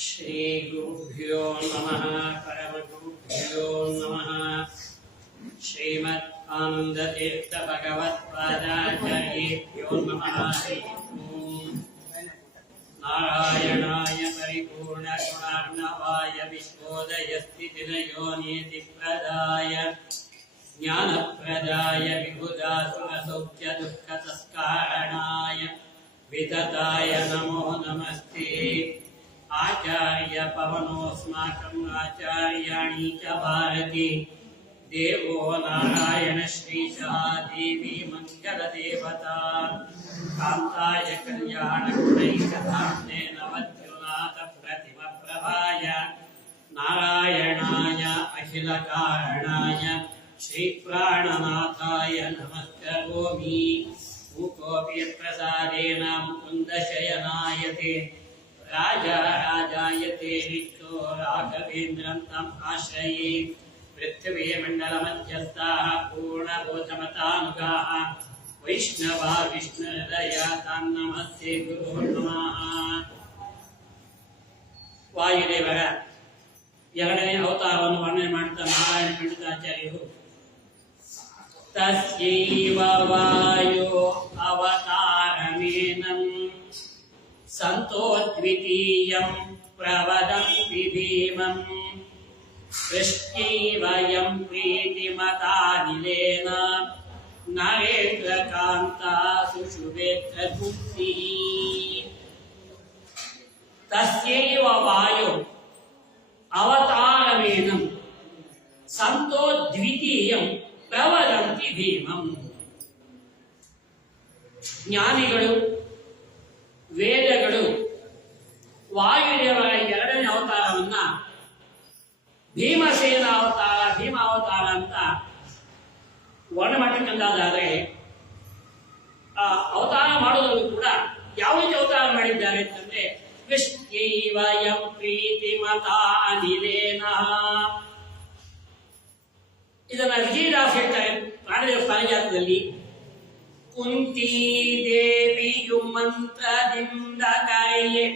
श्री गुरुभ्यो नमः परमगुरुभ्यो नमः श्रीमद् आनंदतीर्थ भगवत्पादाचार्येभ्यो नमः नारायणाय परिपूर्ण गुणार्णवाय विश्वोदयस्थितिलयोनिधिप्रदाय ज्ञानप्रदाय विबुधासुरसौख्यदुःखसत्कारणाय वितताय नमो नमस्ते। आचार्य पवनोऽस्माकम् आचार्याणि च भारती देवो नारायण श्रीशः देवी मंगलदेवता कान्ताय कल्याणगुणैकधाम्ने नवद्युनाथ प्रतिमप्रभाय नारायणाय अखिलकारणाय श्रीप्राणनाथाय नमस्करोमि। मुकोऽपि यत्प्रसादेन मुकुन्दशयनायते राजा राजायते नित्यो राघवेन्द्रं तम् आश्रये। पृथ्वीमण्डलमध्यस्थाः पूर्णबोधमतानुगाः वैष्णवा विष्णुहृदया तान् नमस्ते गुरो नमः। ವಾಯುದೇವರ ಎರಡನೇ ಅವತಾರವನ್ನು ವರ್ಣನೆ ಮಾಡುತ್ತಾ ನಾರಾಯಣ ಪಂಡಿತಾಚಾರ್ಯರು ತಸ್ಯೈವ ವಾಯೋ ಅವತಾರಮೇನಂ ಸಂತೋ ದ್ವಿತೀಯಂ ಪ್ರವದಂತಿ ಭೀಮಂ ಕೃಷ್ಣೈವಯಂ ಪ್ರೀತಿಮತಾನಿಲೇನ ನರೇಂದ್ರಕಾಂತ ಸುಷುವೇತ್ರ ಭುಕ್ತಿ ತಸ್ಯೈವ ವಾಯೋ ಅವತಾರಮೇನಂ ಸಂತೋ ದ್ವಿತೀಯಂ ಪ್ರವದಂತಿ ಭೀಮಂ. ಜ್ಞಾನಿಗಳು ವೇದಗಳು ವಾಯುದೇವರ ಎರಡನೇ ಅವತಾರವನ್ನ ಭೀಮಸೇನ ಅವತಾರ ಭೀಮ ಅವತಾರ ಅಂತ ವರ್ಣ ಮಾಡತಕ್ಕಂತಾದ್ರೆ ಆ ಅವತಾರ ಮಾಡೋದ್ರಲ್ಲೂ ಕೂಡ ಯಾವ ರೀತಿ ಅವತಾರ ಮಾಡಿದ್ದಾರೆ ಅಂತಂದ್ರೆ ಕೃಷ್ಣೈವಯಂ ಪ್ರೀತಿಮತಾನಿಲೇನ. ಇದನ್ನ ವಿಜಯದಾಸ್ ಹೇಳ್ತಾರೆ ಪ್ರಾಣದೇವ ಪಾರಿಜಾತದಲ್ಲಿ. ಕುಂತಿ ದೇವಿಯು ಮಂತ್ರದಿಂದ ಕೈಯೆ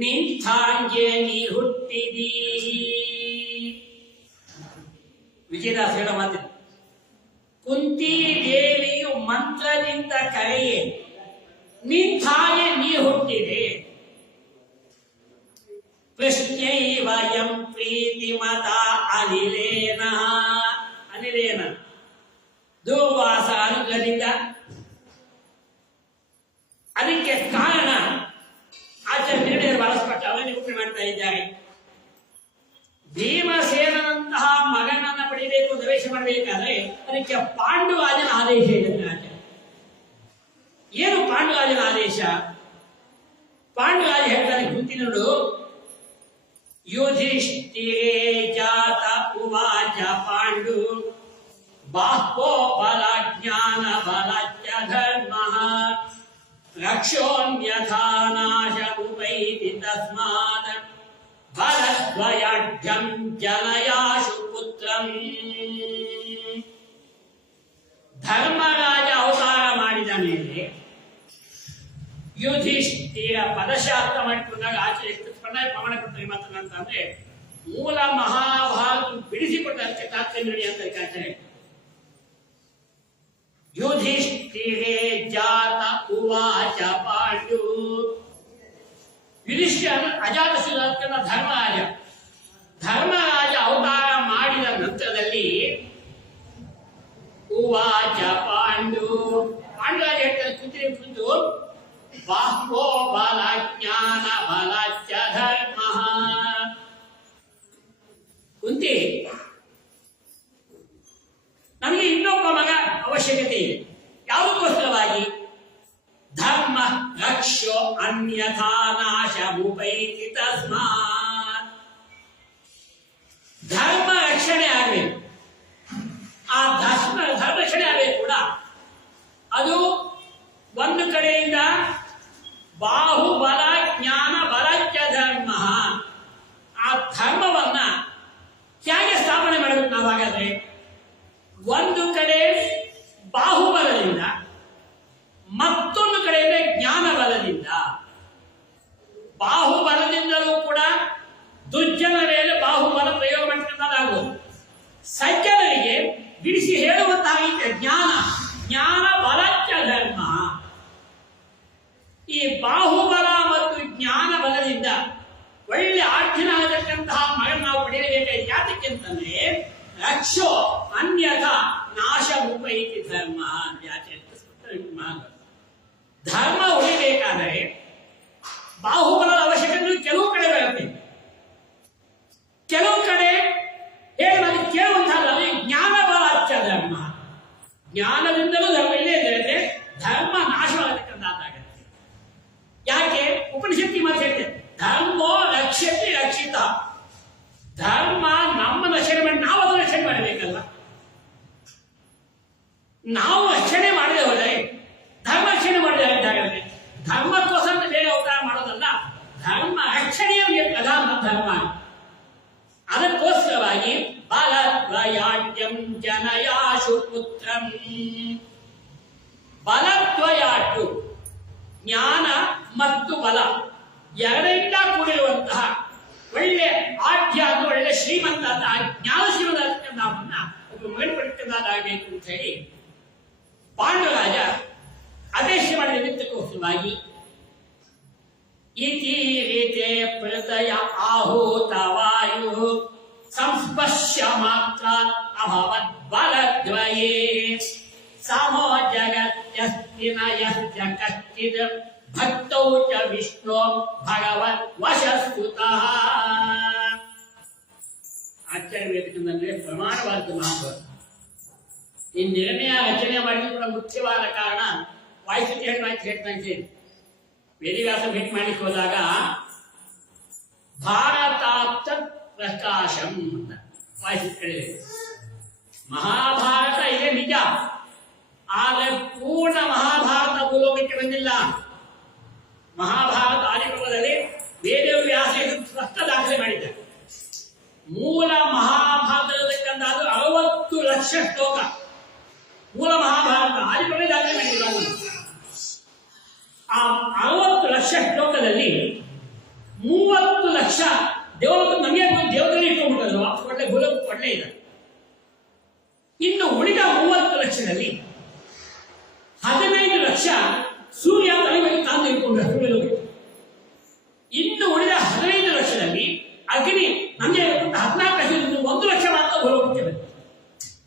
ನಿಂತಾಂಗೆ ನೀ ಹುಟ್ಟಿದಿ. ವಿಜಯದಾಸ್ ಹೇಳೋ ಮಾತಿದೆ. ಕುಂತಿ ದೇವಿಯು ಮಂತ್ರದಿಂದ ಕರೆಯೆ ನಿಂತಾಗೆ ನೀ ಹುಟ್ಟಿದೆ. ಕೃಷ್ಣೈವಯಂ ಪ್ರೀತಿಮತ ಅನಿಲೇನ. ಅನಿಲೇನ ದೂರ್ವಾಸ ಅನುಗ್ರಹದಿಂದ. ಅದಕ್ಕೆ ಕಾರಣ ಆಚಾರ್ಯ ನಿರ್ಣಯ ಬಹಳ ಸ್ಪಷ್ಟ ಅವರೇ ನಿರೂಪಣೆ ಮಾಡ್ತಾ ಇದ್ದಾರೆ. ಭೀಮಸೇನಂತಹ ಮಗನನ್ನ ಪಡೆಯಬೇಕು ಪ್ರವೇಶ ಮಾಡಬೇಕಾದ್ರೆ ಅದಕ್ಕೆ ಪಾಂಡುರಾಜನ ಆದೇಶ ಇದೆ. ಆಚಾರ್ಯ ಏನು ಪಾಂಡುರಾಜನ ಆದೇಶ? ಪಾಂಡುರಾಜ ಹೇಳ್ತಾರೆ ಕುಂತಿನೋಡು ಯುಧಿಷ್ಠಿರೇ ಜಾತ ಉವಾಚ ಪಾಂಡು ಬಾಹ್ವೋ ಬಲ ಜ್ಞಾನ ಬಲಚ್ಚ ಧರ್ಮಃ ರಕ್ಷೋನ್ಯಥಾ ನಾಶಮುಪೈತಿ ತಸ್ಮಾತ್ ಬಲದ್ವಯಢ್ಯಂ ಜನಯಾಶು ಪುತ್ರಂ. ಧರ್ಮರಾಜ ಅವತಾರ ಮಾಡಿದ ಮೇಲೆ ಯುಧಿಷ್ಠಿರ ಪದಶಾಸ್ತ್ರ ಮಾಡಿಕೊಂಡಾಗ ಆಚೆ ಪ್ರಮಾಣ ಕೊಟ್ಟರೆ ಮಾತ್ರ ಅಂತಂದ್ರೆ ಮೂಲ ಮಹಾಭಾರತ ಬಿಡಿಸಿಕೊಟ್ಟಂತೆ ತಾತ್ಪರ್ಯ ಅಂತ ಹೇಳ್ತಾರೆ. ಯುಧಿಷ್ಠಿರೇ ಜಾತ ಉವಾಚ ಪಾಂಡು. ಯುಧಿಷ್ಠಿರ ಅಜಾತಶತ್ರುಘ್ನ ಧರ್ಮರಾಜ ಅವತಾರ ಮಾಡಿದ ನಂತರದಲ್ಲಿ ಉವಾಚ ಪಾಂಡು. ಪಾಂಡುರಾಜ ಹೇಳ್ತಾರೆ ಕುಂತು ಬಾಹ್ವೋ ಬಲ ಜ್ಞಾನ ಬಲಚ್ಚ ಧರ್ಮಃ. ಕುಂತಿ ನಮಗೆ ಇನ್ನೊಬ್ಬ ಮಗ ಅವಶ್ಯಕತೆ ಇದೆ. ಯಾವುದಕ್ಕೋಸ್ಕರವಾಗಿ? ಧರ್ಮ ರಕ್ಷೋ ಅನ್ಯಥಾ ನಾಶಮುಪೈತಿ ತಸ್ಮಾತ್. ಧರ್ಮ ರಕ್ಷಣೆ ಆಗಬೇಕು. ಆ ಧರ್ಮ ರಕ್ಷಣೆ ಆಗಬೇಕು ಕೂಡ ಅದು ಒಂದು ಕಡೆಯಿಂದ ಬಾಹುಬಲ ಜ್ಞಾನ ಬಲಚ್ಚ ಧರ್ಮ. ಆ ಧರ್ಮವನ್ನ ಹೇಗೆ ಸ್ಥಾಪನೆ ಮಾಡಬೇಕು ನಾವಾಗಾದ್ರೆ? ಒಂದು ಕಡೆ ಬಾಹುಬಲದಿಂದ, ಮತ್ತೊಂದು ಕಡೆಯಿಂದ ಜ್ಞಾನ ಬಲದಿಂದ. ಬಾಹುಬಲದಿಂದಲೂ ಕೂಡ ಸಜ್ಜನರಿಗೆ ಬಿಡಿಸಿ ಹೇಳುವಂತಹ ಜ್ಞಾನ, ಜ್ಞಾನ ಬಲಕ್ಕೆ ಧರ್ಮ. ಈ ಬಾಹುಬಲ ಮತ್ತು ಜ್ಞಾನ ಬಲದಿಂದ ಒಳ್ಳೆ ಆರ್ಥಿನಾಗತಕ್ಕಂತಹ ಮಗ ನಾವು ಪಡೆಯಬೇಕಾದ ಯಾತಕ್ಕೆ ಅಂತಂದ್ರೆ ರಕ್ಷೋ ಅನ್ಯಥ ನಾಶ ಉಪೈತಿ ಧರ್ಮ. ಧರ್ಮ ಉಳಿಬೇಕಾದರೆ ಬಾಹುಬಲದ ಅವಶ್ಯಕತೆ ಕೆಲವು ಕಡೆ ಬರುತ್ತೆ, ಕೆಲವು ಕಡೆ ಹೇಳುವುದು ಕೇಳುವಂತಹದ್ದು ಜ್ಞಾನ ಬಲಾಚ್ಯ ಧರ್ಮ. ಜ್ಞಾನದಿಂದಲೂ ಧರ್ಮ ಇಲ್ಲೇ ಇದ್ರೆ ಧರ್ಮ ನಾಶವಾಗತಕ್ಕಂಥದ್ದಾಗತ್ತೆ. ಯಾಕೆ? ಉಪನಿಷತ್ತಿ ಮಾತು ಹೇಳ್ತೆ, ಧರ್ಮೋ ರಕ್ಷತೆ ರಕ್ಷಿತ. ಧರ್ಮ ನಮ್ಮ ರಕ್ಷಣೆ ಮಾಡಿ ನಾವು ಅದನ್ನು ರಕ್ಷಣೆ ಮಾಡಬೇಕಲ್ಲ. ನಾವು ರಕ್ಷಣೆ ಮಾಡದೆ ಹೋದರೆ ಧರ್ಮ ರಕ್ಷಣೆ ಮಾಡದೆ ಇದ್ದಾಗತ್ತೆ. ಧರ್ಮಕ್ಕೋಸ್ಕರ ಬೇರೆ ಅವತಾರ ಮಾಡೋದಲ್ಲ, ಧರ್ಮ ರಕ್ಷಣೆಯ ಪ್ರಧಾನ ಧರ್ಮ. ಅದಕ್ಕೋಸ್ಕರವಾಗಿ ಬಲದ್ವಯಾಟ್ಯಂ ಜನಯಾಶು ಪುತ್ರಂ. ಬಲದ್ವಯಾಟು ಜ್ಞಾನ ಮತ್ತು ಬಲ ಎರಡರಿಂದ ಕೂಡಿರುವಂತಹ ಒಳ್ಳೆ ಆಧ್ಯಾತ್ಮ, ಒಳ್ಳೆ ಶ್ರೀಮಂತ ಜ್ಞಾನ ಶ್ರೀಮಂತನನ್ನ ಒಬ್ಬ ಮಗನ ಪಡಿತನಾಗಬೇಕು ಅಂತ ಹೇಳಿ ಪಾಂಡುರಾಜ ಆದೇಶ ಮಾಡಿದ ನಿಮಿತ್ತಕ್ಕೋಸ್ಕರವಾಗಿ ಇತಿ ರೀತೆ ಪ್ರದಯ ಆಹೂತ ವಾಯು ಸಂಸ್ಪರ್ಶ ಮಾತ್ರ ಅಭವದ್ ಬಲದ್ವಯೇ ಸಮೋ ಜಗತ್ಯಸ್ತಿನಯಸ್ಯ ಕಶ್ಚಿದ್ ಭಕ್ತೌ ಚ ವಿಷ್ಣು ಭಗವನ್ ವಶಸ್ತುತಃ. ಆಚಾರ್ಯ ವೇದಕಂದ್ರೆ ಪ್ರಮಾಣವಾದ ಮಹಾಭಾರತ. ಈ ನಿರ್ಣಯ ರಚನೆ ಮಾಡಿದ್ರು ಕೂಡ ಮುಖ್ಯವಾದ ಕಾರಣ ವಾಯುಸ್ಥಿತಿ ಹೇಳ್ತಾ ಇದ್ದೇನೆ. ವೇದಿವ್ಯಾಸ ಭೇಟಿ ಮಾಡಲಿಕ್ಕೆ ಹೋದಾಗ ಭಾರತಾರ್ಥ ಪ್ರಕಾಶಂ ಅಂತ ವಾಯುಸ್ಥಿತಿ ಮಹಾಭಾರತ ಇದೆ ನಿಜ, ಆದರೆ ಪೂರ್ಣ ಮಹಾಭಾರತ ಭೂಲೋಕಕ್ಕೆ ಬಂದಿಲ್ಲ. ಮಹಾಭಾರತ ಆದಿಪರ್ವದಲ್ಲಿ ವೇದವ್ಯಾಸ ಸ್ಪಷ್ಟ ದಾಖಲೆ ಮಾಡಿದ್ದಾರೆ. ಮೂಲ ಮಹಾಭಾರತಕ್ಕಂತಾದ್ರೂ 60 ಲಕ್ಷ ಶ್ಲೋಕ ಮೂಲ ಮಹಾಭಾರತ ಆದಿಪರ್ವ ದಾಖಲೆ ಮಾಡಿದ್ದಾರೆ. ಆ 60 ಲಕ್ಷ ಶ್ಲೋಕದಲ್ಲಿ 30 ಲಕ್ಷ ದೇವರ ನಮಗೆ ದೇವರಲ್ಲಿ ಇಟ್ಕೊಂಡ್ಬಿಟ್ಟರು, ಒಳ್ಳೆ ಭೂಲೋಕ ಒಳ್ಳೆ ಇದೆ. ಇನ್ನು ಉಳಿದ 30 ಲಕ್ಷದಲ್ಲಿ 15 ಲಕ್ಷ ಸೂರ್ಯ ತಲೆಗೆ ತಾನು ಇಟ್ಕೊಂಡ್ರೆ ಸೂರ್ಯಲೋಕ. ಇನ್ನು ಉಳಿದ 15 ಲಕ್ಷದಲ್ಲಿ ಅಗ್ನಿ ನಮಗೆ 14 ಲಕ್ಷದಿಂದ 1 ಲಕ್ಷ ಮಾತ್ರ ಭೂಲೋಕಕ್ಕೆ ಬಂತು.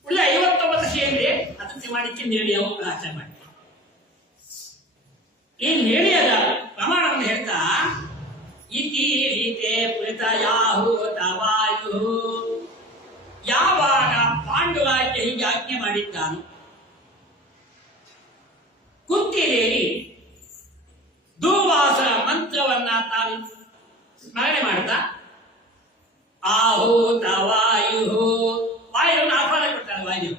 ಉಳಿದ 59 ಲಕ್ಷ ಏನಿದೆ ಅದಕ್ಕೆ ಮಾಡಿಕ್ಕೆ ನಿರ್ಣಯ ಆಚರಣೆ ಮಾಡಿ ಈ ನಿರ್ಣಯದ ಪ್ರಮಾಣವನ್ನು ಹೇಳ್ತಾ ಇತಿ ರೀತೆ ಪೃತಯಾಹೂತ ವಾಯು. ಯಾವಾಗ ಪಾಂಡುರಾಜ್ಯ ಹೀಗೆ ಆಜ್ಞೆ ಮಾಡಿದ್ದಾನು, ಕುಂತಿದೇವಿ ದುರ್ವಾಸರ ಮಂತ್ರವನ್ನ ತಾನು ಸ್ಮರಣೆ ಮಾಡ್ತಾ ಆಹೂತ ವಾಯು, ವಾಯುವನ್ನು ಆಹ್ವಾನ ಕೊಡ್ತಾಳೆ.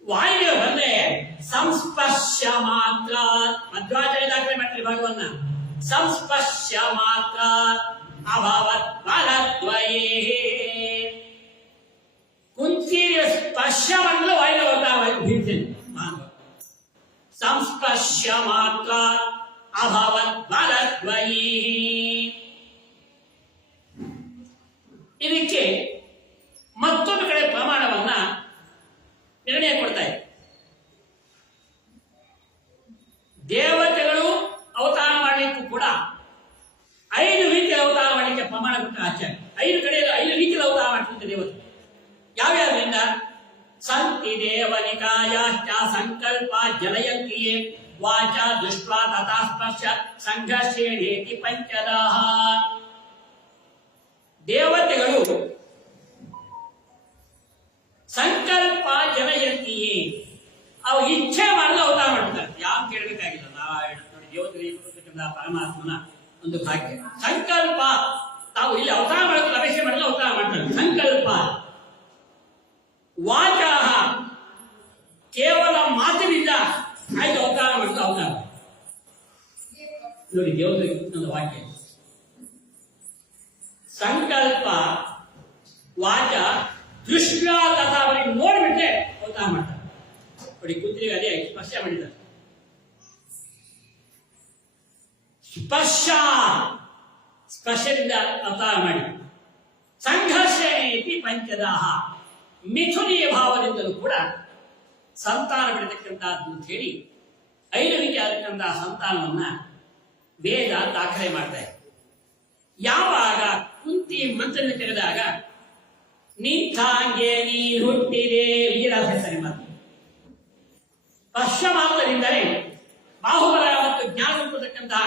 ವಾಯುದೇವ ಬಂದ್ರೆ ಸಂಸ್ಪರ್ಶ ಮಾತ್ರ, ಮಧ್ವಾಚಾರ್ಯ ದಾಖಲೆ ಮಾಡ್ತಾರೆ ಭಾಗವನ್ನ, ಸಂಸ್ಪರ್ಶ ಮಾತ್ರ ಅಭವತ್ ಬಲದ್ವಯೇ. ಕುಂತಿಯ ಸ್ಪರ್ಶವನ್ನ ವಾಯುದೇವ ಬೀಳ್ತೇನೆ. ಸಂಸ್ಪರ್ಶ ಮಾತ್ರ ಅಭವತ್ ಬಲದ್ವಯೇ. ಇದಕ್ಕೆ ಮತ್ತೊಂದು ಕಡೆ ಪ್ರಮಾಣವನ್ನ ನಿರ್ಣಯ ಕೊಡ್ತಾ ಇದೆ. ದೇವತೆಗಳು ಅವತಾರ ಮಾಡಲಿಕ್ಕೂ ಕೂಡ 5 ರೀತಿಯ ಅವತಾರ ಮಾಡಲಿಕ್ಕೆ ಪ್ರಮಾಣ ಕೊಟ್ಟ ಆಚಾರ್ಯ. 5 ಕಡೆ 5 ರೀತಿಯ ಅವತಾರ ಮಾಡ್ತಿದ್ದ ದೇವತೆ ಯಾವ್ಯಾವುದರಿಂದ? ಸಂತಿ ದೇವನಿಕಾಯಾಶ್ಚ ಸಂಕಲ್ಪ ಜಲಯಂತಿಯೇ ವಾಚ ದೃಷ್ಟ್ವಾ ತಥಾ ಸ್ಪರ್ಶ ಸಂಘರ್ಷೇಣೇತಿ ಪಂಚದಃ. ದೇವತೆಗಳು ಸಂಕಲ್ಪ ಜನಯಂತಿಯೇ, ಅವು ಇಚ್ಛೆ ಮಾಡಲು ಅವತಾರ ಮಾಡ್ತಾರೆ. ಯಾವ ಕೇಳಬೇಕಾಗಿಲ್ಲ. ನಾರಾಯಣ ನೋಡಿ, ದೇವತೆಗಳು ಪರಮಾತ್ಮನ ಒಂದು ಭಾಗ್ಯ. ಸಂಕಲ್ಪ ತಾವು ಇಲ್ಲಿ ಅವತಾರ ಮಾಡಲು ಪ್ರವೇಶ ಮಾಡಲು ಅವತಾರ ಮಾಡ್ತಾರೆ. ಸಂಕಲ್ಪ ವಾಚಾಹ, ಕೇವಲ ಮಾತಿನಿಂದ ಆಯ್ತು ಅವತಾರ ಮಾಡಲು ಅವತಾರ ನೋಡಿ. ದೇವತೆಗಳು ವಾಕ್ಯ ಸಂಕಲ್ಪ ವಾಚ ದೃಶ್ಯ ತಥಾ ಅವರಿಗೆ ನೋಡ್ಬಿಟ್ಟೆ ಅವತಾರ ಮಾಡ್ತಾರೆ ನೋಡಿ. ಕುಂತಿಗೆ ಅದೇ ಸ್ಪರ್ಶ ಮಾಡಿದ್ದಾರೆ. ಸ್ಪರ್ಶದಿಂದ ಅವತಾರ ಮಾಡಿ ಸಂಘರ್ಷಣೆ ಪಂಚದಾಹ, ಮಿಥುನೀಯ ಭಾವದಿಂದಲೂ ಕೂಡ ಸಂತಾನ ಬಿಡತಕ್ಕಂತಹದ್ದು ಅಂತ ಹೇಳಿ 5 ರೀತಿಯಾದಂತಹ ಸಂತಾನವನ್ನ ವೇದ ದಾಖಲೆ ಮಾಡ್ತಾ ಇದೆ. ಯಾವಾಗ ಕುಂತಿ ಮಂತ್ರನ ತೆಗೆದಾಗ ನಿಂತಾಂಗೆ ನೀನು ಹುಟ್ಟಿದೆ ವೀರ ಹೆಸರಿ ಮಾತು ಪಶ್ಚಿಮಾಂತರಿಂದಲೇ ಬಾಹುಬಲ ಮತ್ತು ಜ್ಞಾನ ರೂಪತಕ್ಕಂತಹ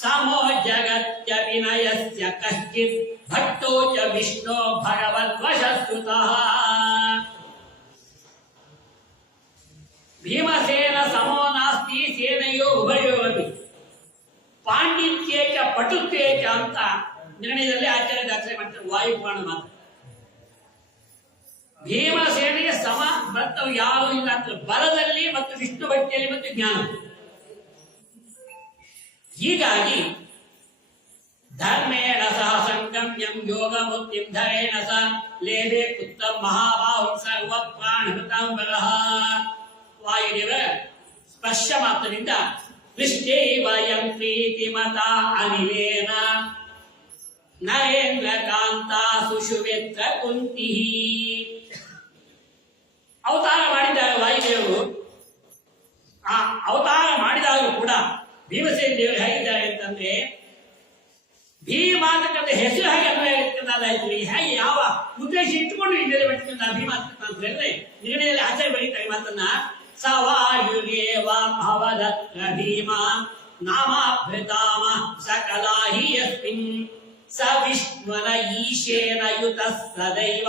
ಸಮೋ ಜಗತ್ಯ ವಿನಯಸ್ಯ ಕಶ್ಚಿತ್ ಭಟ್ಟೋ ಚ ವಿಷ್ಣು ಭಗವದ್ವಶಸ್ತುತಃ ಭೀಮಸೇನ ಸಮೋ ನಾಸ್ತಿ ಸೇನೆಯೋ ಉಭಯೋರಪಿ ಪಾಂಡಿತ್ಯೇ ಚ ಪಟುತ್ವೇ ಚ ಅಂತ ನಿರ್ಣಯದಲ್ಲಿ ಆಚಾರ್ಯ ದಾಖಲೆ ಮಾಡ್ತಾರೆ. ವಾಯುಪುರಾಣ ಮಾತ್ರ ಭೀಮಸೇನೆಗೆ ಸಮ ಬರ್ತವು ಯಾರು ಇಲ್ಲ ಅಂತ ಬಲದಲ್ಲಿ ಮತ್ತು ವಿಷ್ಣು ಭಕ್ತಿಯಲ್ಲಿ ಮತ್ತು ಜ್ಞಾನ. ಹೀಗಾಗಿ ಧರ್ಮೇಣ ಸಹ ಸಂಗಮ್ಯಂ ಯೋಗ ಮುಕ್ತಿಂ ಧರೇಣ ಸಹ ಲೇಬೆ ಉತ್ತಮ ಮಹಾಬಾಹು ಸರ್ವ ಪ್ರಾಣೃತಾಂಬರಃ. ವಾಯುದೇವ ಸ್ಪರ್ಶ ಮಾತ್ರದಿಂದ ದೃಷ್ಟೈವಯಂ ಪ್ರೀತಿಮತ ಅನಿಲೇನ ನರೇಂದ್ರ ಕಾಂತ ಸುಷುವೇತ್ರ ಕುಂತಿ. ಅವತಾರ ಮಾಡಿದಾಗ ವಾಯುದೇವರು ಆ ಅವತಾರ ಮಾಡಿದಾಗಲೂ ಕೂಡ ಭೀಮಸೇನ ದೇವರು ಹೇಗಿದ್ದಾರೆ ಅಂತಂದ್ರೆ ಭೀಮ ಅಂತಕ್ಕಂಥ ಹೆಸರು ಹಾಗೆ ಅನ್ವಯ ಇರ್ತಕ್ಕಂಥದ್ದಾಯ್ತು. ಹೇಗೆ ಯಾವ ಉದ್ದೇಶ ಇಟ್ಟುಕೊಂಡು ಹಿಂದೆ ಬರ್ತಕ್ಕಂಥ ಭೀಮ ಅಂತಕ್ಕಂಥ ಅಂತ ಹೇಳಿದ್ರೆ ನಿರ್ಣಯದಲ್ಲಿ ಆಚಾರ್ಯ ಬರೀತಾರೆ ಮಾತನ್ನ ಸವಾಯುರೇವ ಭವದತ್ರ ಭೀಮ ನಾಮಾಭೃತಾಮ ಸಕಲಾಹಿ ಯಸ್ಮಿನ್ ಸ ವಿಷ್ಣುನ ಈಶೇನ ಯುತಃ ಸದೈವ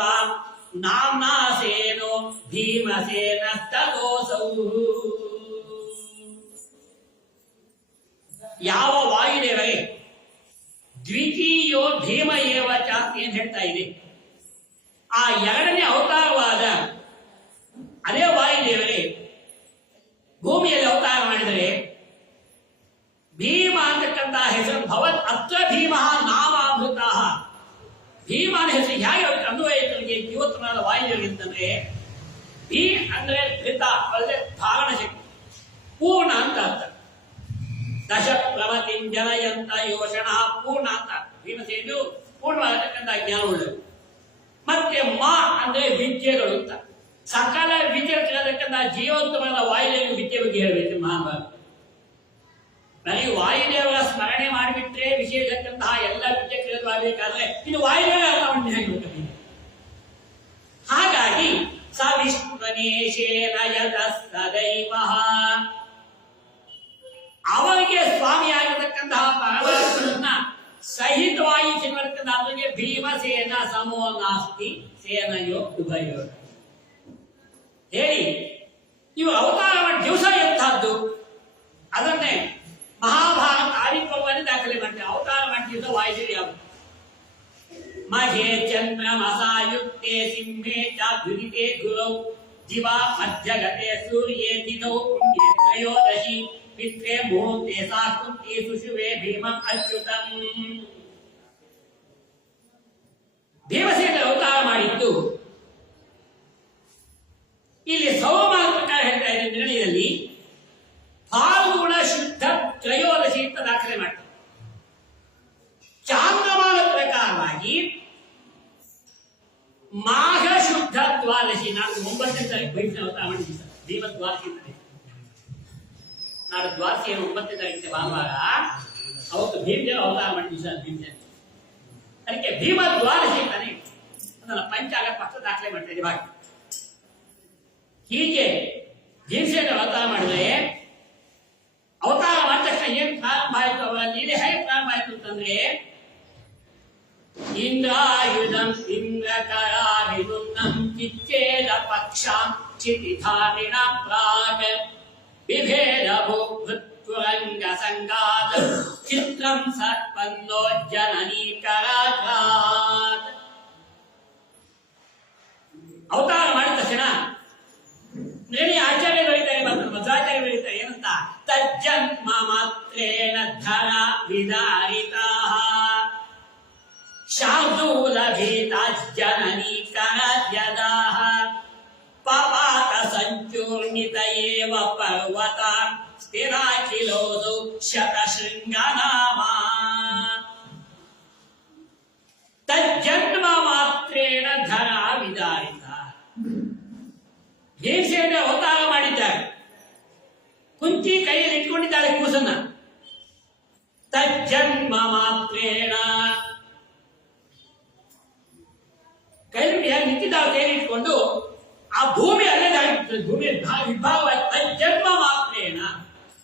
ನಾಮ್ನಾ ಸೇನೋ ಭೀಮಸೇನ ತತೋಸೌ. ಯಾವ ವಾಯುದೇವರೇ ದ್ವಿತೀಯೋ ಭೀಮ ಏವ ಚ ಅಂತ ಏನ್ ಹೇಳ್ತಾ ಇದೆ, ಆ ಎರಡನೇ ಅವತಾರವಾದ ಅದೇ ವಾಯುದೇವರೇ ಭೂಮಿಯಲ್ಲಿ ಅವತಾರ ಮಾಡಿದರೆ ಭೀಮ ಅಂತಕ್ಕಂತಹ ಹೆಸರು ಭವತ್ ಅತ್ರ ಭೀಮ ನಾಮಾಮೃತ. ಭೀಮನ ಹೆಸರು ಹೇಗೆ ಅನ್ವಯಿತರಿಗೆ ಜೀವೋತ್ತಮನಾದ ವಾಯುದೇವರಿಗೆ ಅಂತಂದ್ರೆ ಭೀ ಅಂದ್ರೆ ಧೃತ ಒಳ್ಳೆ ಧಾರಣ ಶಕ್ತಿ, ಪೂರ್ಣ ಅಂತ ಅರ್ಥ. ದಶ ಪ್ರಮತಿ ಜನಯಂತ ಯೋಷಣ ಪೂರ್ಣ ಅಂತ ಭೀಮಸೇನು ಪೂರ್ಣವಾಗಿರ್ತಕ್ಕಂಥ ಜ್ಞಾನವುಳ್ಳರು. ಮತ್ತೆ ಮಾ ಅಂದ್ರೆ ವಿದ್ಯೆಗಳು ಅಂತ ಸಕಲ ವಿದ್ಯೆ ಕೇಳತಕ್ಕಂಥ ಜೀವೋತ್ತಮನ ವಾಯುದೇವ ವಿದ್ಯೆ ಬಗ್ಗೆ ಹೇಳಬೇಕು ಮಹಾಭಾರತ. ನನಗೆ ವಾಯುದೇವರ ಸ್ಮರಣೆ ಮಾಡಿಬಿಟ್ರೆ ವಿಷಯದಕ್ಕಂತಹ ಎಲ್ಲ ವಿದ್ಯೆ ಕೇಳಬೇಕಾದ್ರೆ ಇನ್ನು ವಾಯುದೇವ ಅರ್ಥವನ್ನು ಹೇಳಬೇಕು. ಹಾಗಾಗಿ ಸ ವಿಷ್ಣುನೇಶೇನ ಯತಃ ಸದೈವ, ಅವರಿಗೆ ಸ್ವಾಮಿಯಾಗಿರತಕ್ಕಂತಹ ಪರಮಾತ್ಮನನ್ನ ಸಹಿತವಾಗಿ ಚಿನ್ನತಕ್ಕಂತಹ ಭೀಮಸೇನ ಸಮೋ ನಾಸ್ತಿ ಸೇನಯೋ ಉಭಯೋ ಹೇಳಿ ಇವು ಅವತಾರ ಮಾಡಿ ದಿವಸ ಎಂತಹದ್ದು ಅದನ್ನೇ ಮಹಾಭಾರತ ಆದಿಪರ್ವದಲ್ಲಿ ದಾಖಲೆ ಮಾಡ್ತಾರೆ. ಅವತಾರ ಮಾಡಿ ದಿವಸ ವಾಯುದೇವ ಯಾವುದು ಮಹೇ ಚಂದ್ರಮಸಾಯುಕ್ತೆ ಸಿಂಹೇ ಚಾದ್ವಿತೆ ಗುರೌ ದಿವಾ ಮಧ್ಯಗತೆ ಸೂರ್ಯೇ ದಿನೌ ಪುಣ್ಯೇ ತ್ರಯೋದಶಿ ಪಿತ್ರೆ ಮುಹೂರ್ತೆ ಸಾಕುಂತಿ ಸುಷುವೆ ಭೀಮಂ ಅಚ್ಯುತಂ. ಭೀಮಸೇನ ಅವತಾರ ಮಾಡಿದ್ದು ಇಲ್ಲಿ ಸೌರಮಾನ ಪ್ರಕಾರ ಹೇಳ್ತಾ ಇದೆ ನಿರ್ಣಯದಲ್ಲಿ ಫಾಲ್ಗುಣ ಶುದ್ಧ ತ್ರಯೋದಶಿ ಅಂತ ದಾಖಲೆ ಮಾಡ್ತಾರೆ. ಚಾಂದ್ರಮಾನ ಪ್ರಕಾರವಾಗಿ ಮಾಘ ಶುದ್ಧ ದ್ವಾದಶಿ, ನಾನು 9ನೇ ತಾರೀಕು ಭೀಮಸೇನ ಅವತಾರ ಮಾಡಿದ್ದೀವಿ ಸರ್. ಭೀಮ ದ್ವಾದಶಿ ಅಂತ ನಾಡು ದ್ವಾದಶಿ 9ನೇ ತಾರೀಕಿನ ಭಾನುವಾರ ಅವತ್ತು ಭೀಮಸೇನ ಅವತಾರ ಮಾಡಿದ್ದೀವಿ ಸರ್. ಭೀಮಸೇನ ಅದಕ್ಕೆ ಭೀಮ ದ್ವಾದಶಿ ಅಂತಾನೆ ಅದನ್ನ ಪಂಚಾಂಗ ಪತ್ರ ದಾಖಲೆ ಮಾಡ್ತಾ ಇದ್ದೀವಿ. ಹಾಗೆ ಹೀಗೆ ಭೀಮಸೇನ ಅವತಾರ ಮಾಡಿದ್ರೆ ಅವತಾರ ಮಾಡಿದ ತಕ್ಷಣ ಏನ್ ಪ್ರಾರಂಭ ಆಯ್ತು, ಅವರ ಲೀಲೆ ಹೇಗೆ ಪ್ರಾರಂಭ ಆಯ್ತು ಅಂತಂದ್ರೆ ಇಂದ್ರಾಯುಧಂ ಇಂದ್ರಕರಾಭಿನುನ್ನಂ ಚಿಚ್ಚೇದ ಪಕ್ಷಾಂ ಚಿತಿಧಾರಿಣ ಪ್ರಾಗ್ ವಿಭೇದ ಭೂಭೃತ್ವರಂಗ ಸಂಗಾತ ಚಿತ್ರಂ ಸರ್ಪನ್ನೋ ಜನನೀಕರಾಘಾತ್. ಅವತಾರ ಮಾಡಿದ ತಕ್ಷಣ ನಿರ್ಣಯ ಆಚಾರ್ಯ ಬರೀತಾರೆ, ಮಧ್ವಾಚಾರ್ಯ ಬರೀತಾರೆ ಏನಂತ, ತಜ್ಜನ್ಮ ಮಾತ್ರೇಣ ಧರ ವಿದಾರಿತಾ ಶಾರ್ದೂಲ ಭೀತಾಜ್ಜನನೀ ಕರದ್ಯದಾಹ ಪಪಾತ ಸಂಚೂರ್ಣಿತ ಏವ ಪರ್ವತ ಸ್ಥಿರಾಖಿಲೋದು ಶತಶೃಂಗನಾಮ. ತಜ್ಜನ್ಮ ಭೀಮಸೇನ ಅವತಾರ ಮಾಡಿದ್ದಾರೆ. ಕುಂತಿ ಕೈಯಲ್ಲಿ ಇಟ್ಕೊಂಡಿದ್ದಾಳೆ ಕೂಸನ್ನ. ತಜ್ಜನ್ಮ ಮಾತ್ರೇಣ ಕೈಯಲ್ಲಿ ನಿಂತಿದ್ದಾಳೆ ಕೈಯಲ್ಲಿ ಇಟ್ಕೊಂಡು. ಆ ಭೂಮಿ ಅಲ್ಲೇ ಭೂಮಿ ವಿಭಾಗವಾಗಿ ತಜ್ಜನ್ಮ ಮಾತ್ರೇಣ,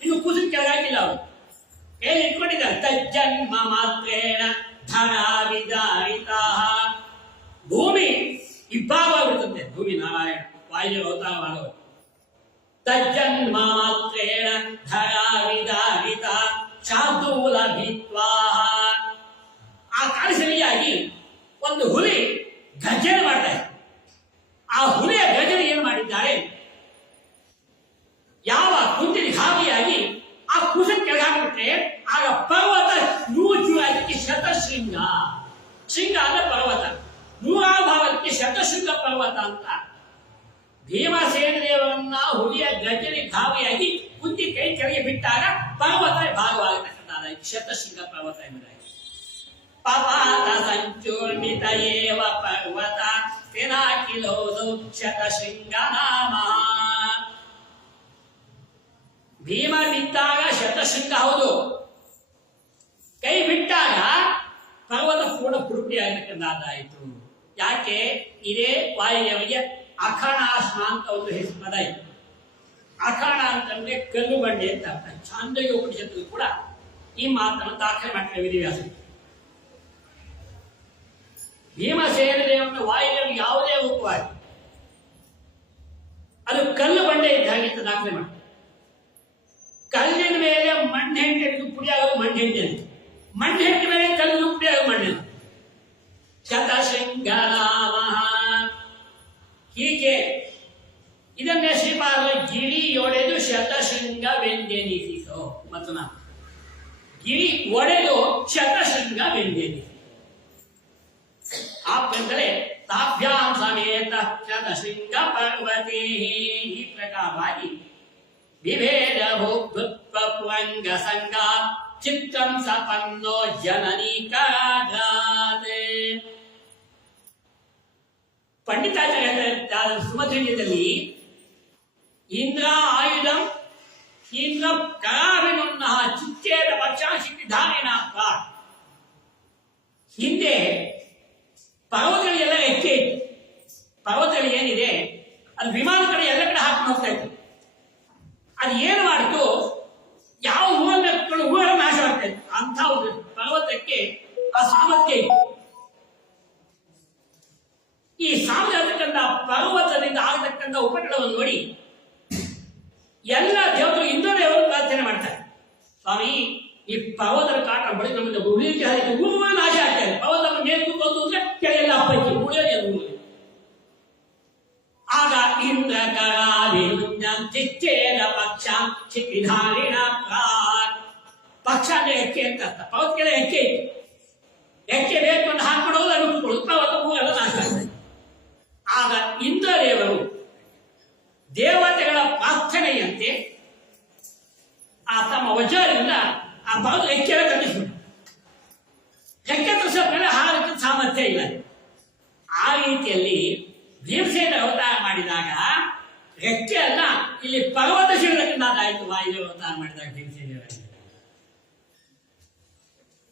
ಇನ್ನು ಕೂಸಿನ ಕೆಳಗಾಗಿಲ್ಲ ಅವರು ಕೈಯಲ್ಲಿ ಇಟ್ಕೊಂಡಿದ್ದಾರೆ. ತಜ್ಜನ್ಮ ಮಾತ್ರೇಣ ಧನ ವಿದಾರಿತ, ಭೂಮಿ ಇಬ್ಬಾಗವಾಗಿರುತ್ತದೆ. ಭೂಮಿ ನಾರಾಯಣ ವಾಯು ಅವತಾರ ಮಾಡುವರು. ತಜ್ಜನ್ಮ ಮಾತ್ರೇಣ ಧರ ವಿದಾರಿತ ಶಾರ್ದೂಲ ಭಿತ್ವಾ, ಆ ಕಾಣಿಸಲಿಯಾಗಿ ಒಂದು ಹುಲಿ ಗರ್ಜನೆ ಮಾಡ್ತಾರೆ. ಆ ಹುಲಿಯ ಗರ್ಜನೆ ಏನು ಮಾಡಿದ್ದಾರೆ, ಯಾವ ಕುಂತಿನ ಹಾವಿಯಾಗಿ ಆ ಕುಶ ಕೆಳಗಾಗ್ಬಿಟ್ರೆ ಆಗ ಪರ್ವತ ನೂಜುವಾಗಿ ಶತಶೃಂಗ, ಶೃಂಗ ಅಂದ್ರೆ ಪರ್ವತ, ನೂರಾರು ಭಾಗಕ್ಕೆ ಶತಶೃಂಗ ಪರ್ವತ ಅಂತ. ಭೀಮಸೇನ ದೇವರನ್ನ ಹುಲಿಯ ಗರ್ಜನೆ ಘಾವಿಯಾಗಿ ಕುಂತಿ ಕೈ ಕೆಳಗೆ ಬಿಟ್ಟಾಗ ಪರ್ವತ ಭಾಗವಾಗತಕ್ಕಂಥ ಶತಶೃಂಗ ಪರ್ವತ ಎಂಬುದಾಗಿ. ಪಪಾತ ಸಂಚೂರ್ಣಿತ ಏವ ಪರ್ವತ ಪಿನಾಕಿಲೋದು ಶತಶೃಂಗ ನಾಮ. ಭೀಮ ಬಿದ್ದಾಗ ಶತಶೃಂಗ ಹೌದು, ಕೈ ಬಿಟ್ಟಾಗ ಪರ್ವತ ಪೂರ್ಣ ಪುರುಪಿ ಆಗತಕ್ಕಂಥದ್ದಾಯಿತು. ಯಾಕೆ? ಇದೇ ವಾಯುದೇವರಿಗೆ ಅಖಾಣಾಶ್ಮ ಅಂತ ಒಂದು ಹೆಸರು ಪದ ಇದೆ. ಅಖಾಣ ಅಂತಂದ್ರೆ ಕಲ್ಲು ಬಂಡೆ ಅಂತ ಅರ್ಥ. ಛಾಂದೋಗ್ಯ ಉಪನಿಷತ್ತು ಕೂಡ ಈ ಮಾತನ್ನು ದಾಖಲೆ ಮಾಡ್ತಾರೆ ವೇದವ್ಯಾಸ. ಭೀಮಸೇನ ದೇವರನ್ನ ವಾಯುದೇವರಿಗೆ ಯಾವುದೇ ರೂಪವಾಗಿ ಅದು ಕಲ್ಲು ಬಂಡೆ ಇದ್ದ ಹಾಗೆ ಅಂತ ದಾಖಲೆ ಮಾಡ್ತಾರೆ. ಕಲ್ಲಿನ ಮೇಲೆ ಮಣ್ಣೆಂಟೆ ಪುಡಿಯಾಗೋದು ಮಣ್ಣೆಂಟೆ, ಮಣ್ಣೆಂಟೆ ಮೇಲೆ ಕಲ್ಲು ಪುಡಿಯಾಗೋದು ಮಣ್ಣೆನ. ಶತಶೃಂಗ ನಾಮ, ಹೀಗೆ ಇದನ್ನೇ ಶ್ರೀಪಾದ ಗಿರಿಯೊಡೆದು ಶತಶೃಂಗವೆಂದೆನಿಸಿಸೋ ಮತ್ತು ನಾವು ಗಿರಿ ಒಡೆದು ಶತಶೃಂಗವೆಂದೆನಿಸಿ. ಆದ್ರೆ ತಾಭ್ಯಾಂ ಸಮೇತ ಶತಶೃಂಗ ಪರ್ವತೇ, ಈ ಪ್ರಕಾರವಾಗಿ ವಿಭೇದ ಭೂತ್ವಂಗ ಸಂಗ ಚಿತ್ತಂ ಸಪನ್ನೋ ಜನನೀ ಕಾಗಾದೆ. ಪಂಡಿತಾಚಾರ್ಯ ಸುಮಧ್ರಿಯದಲ್ಲಿ ಇಂದ್ರ ಆಯುಧಂ ಇಂದ್ರ ಕರಾವಿನುನ್ನ ಚಿತ್ತೇದ ಪಕ್ಷಾಶಕ್ತಿ ಧಾರಿನ. ಹಿಂದೆ ಪರ್ವತಗಳಿಗೆಲ್ಲ ಎಕ್ಕೆ ಇತ್ತು. ಪರ್ವತಗಳು ಏನಿದೆ ಅದು ವಿಮಾನ ಕಡೆ ಎಲ್ಲ ಕಡೆ ಹಾಕೊಂಡು ಹೋಗ್ತಾ ಇತ್ತು. ಅದು ಏನು ಮಾಡಿತು, ಯಾವ ಹೂವನ್ನು ಹೂವೆಲ್ಲ ನಾಶವಾಗ್ತಾ ಇತ್ತು. ಅಂತ ಒಂದು ಪರ್ವತಕ್ಕೆ ಆ ಸಾಮರ್ಥ್ಯ ಇತ್ತು. ಈ ಸಾಮರ್ಥ್ಯತಕ್ಕಂಥ ಪರ್ವತದಿಂದ ಆಗತಕ್ಕಂಥ ಉಪಟಳವನ್ನು ನೋಡಿ ಎಲ್ಲ ದೇವತರು ಇಂದ್ರದೇವರು ಪ್ರಾರ್ಥನೆ ಮಾಡ್ತಾರೆ. ಸ್ವಾಮಿ, ಈ ಪರ್ವತರ ಕಾಟ ಬಳಿ ನಮಗೆ ಉಳಿಲಿಕ್ಕೆ ಹಾಕಿ ಹೂವ ನಾಶ ಆಗ್ತಾರೆ. ಪರ್ವತವನ್ನು ಮೇಲೆ ಕೂತ್ಕೊಂಡು ಅಂದ್ರೆ ಕೆಳಗೆಲ್ಲ ಅಪ್ಪೈತಿ ಉಳಿಯೋದು. ಆಗ ಇಂದ್ರ ಚಿಚ್ಚೇದ ಪಕ್ಷ ಚಿಕ್ಕಿಧಾರಿಣ ಪಕ್ಷ ಅಂದ್ರೆ ಎಕ್ಕೆ ಅಂತ ಅರ್ಥ. ಪರ್ವತಕ್ಕೆಲ್ಲ ಎಕ್ಕೆ ಇತ್ತು. ಎಕ್ಕೆ ಬೇಕು ಅಂತ ಹಾಕೊಂಡು ಹೋದ್ರೆ ಅನುಕೊಳ್ಳೋದು, ಪರ್ವತ ಹೂವೆಲ್ಲ ನಾಶ ಆಗ್ತದೆ. ಆಗ ಇಂದ್ರದೇವರು ದೇವತೆಗಳ ಪ್ರಾರ್ಥನೆಯಂತೆ ಆ ತಮ್ಮ ವಜ್ರದಿಂದ ಆ ಪರ್ವತ ಎಕ್ಕೆಲ್ಲ ಕಟ್ಟಿಸ್ಬಿಟ್ಟು ಎಕ್ಕೆ ತರಿಸೋದ್ಮೇಲೆ ಹಾರಕ್ಕೆ ಸಾಮರ್ಥ್ಯ ಇಲ್ಲ. ಆ ರೀತಿಯಲ್ಲಿ ಭೀಮಸೇನ ಅವತಾರ ಮಾಡಿದಾಗ ರೆಕ್ಕೆ ಅಲ್ಲ, ಇಲ್ಲಿ ಪರ್ವತ ಶಿರದಾಯಿತು. ವಾಯುದೇವ ಅವತಾರ ಮಾಡಿದಾಗ ಭೀಮಸೇನ.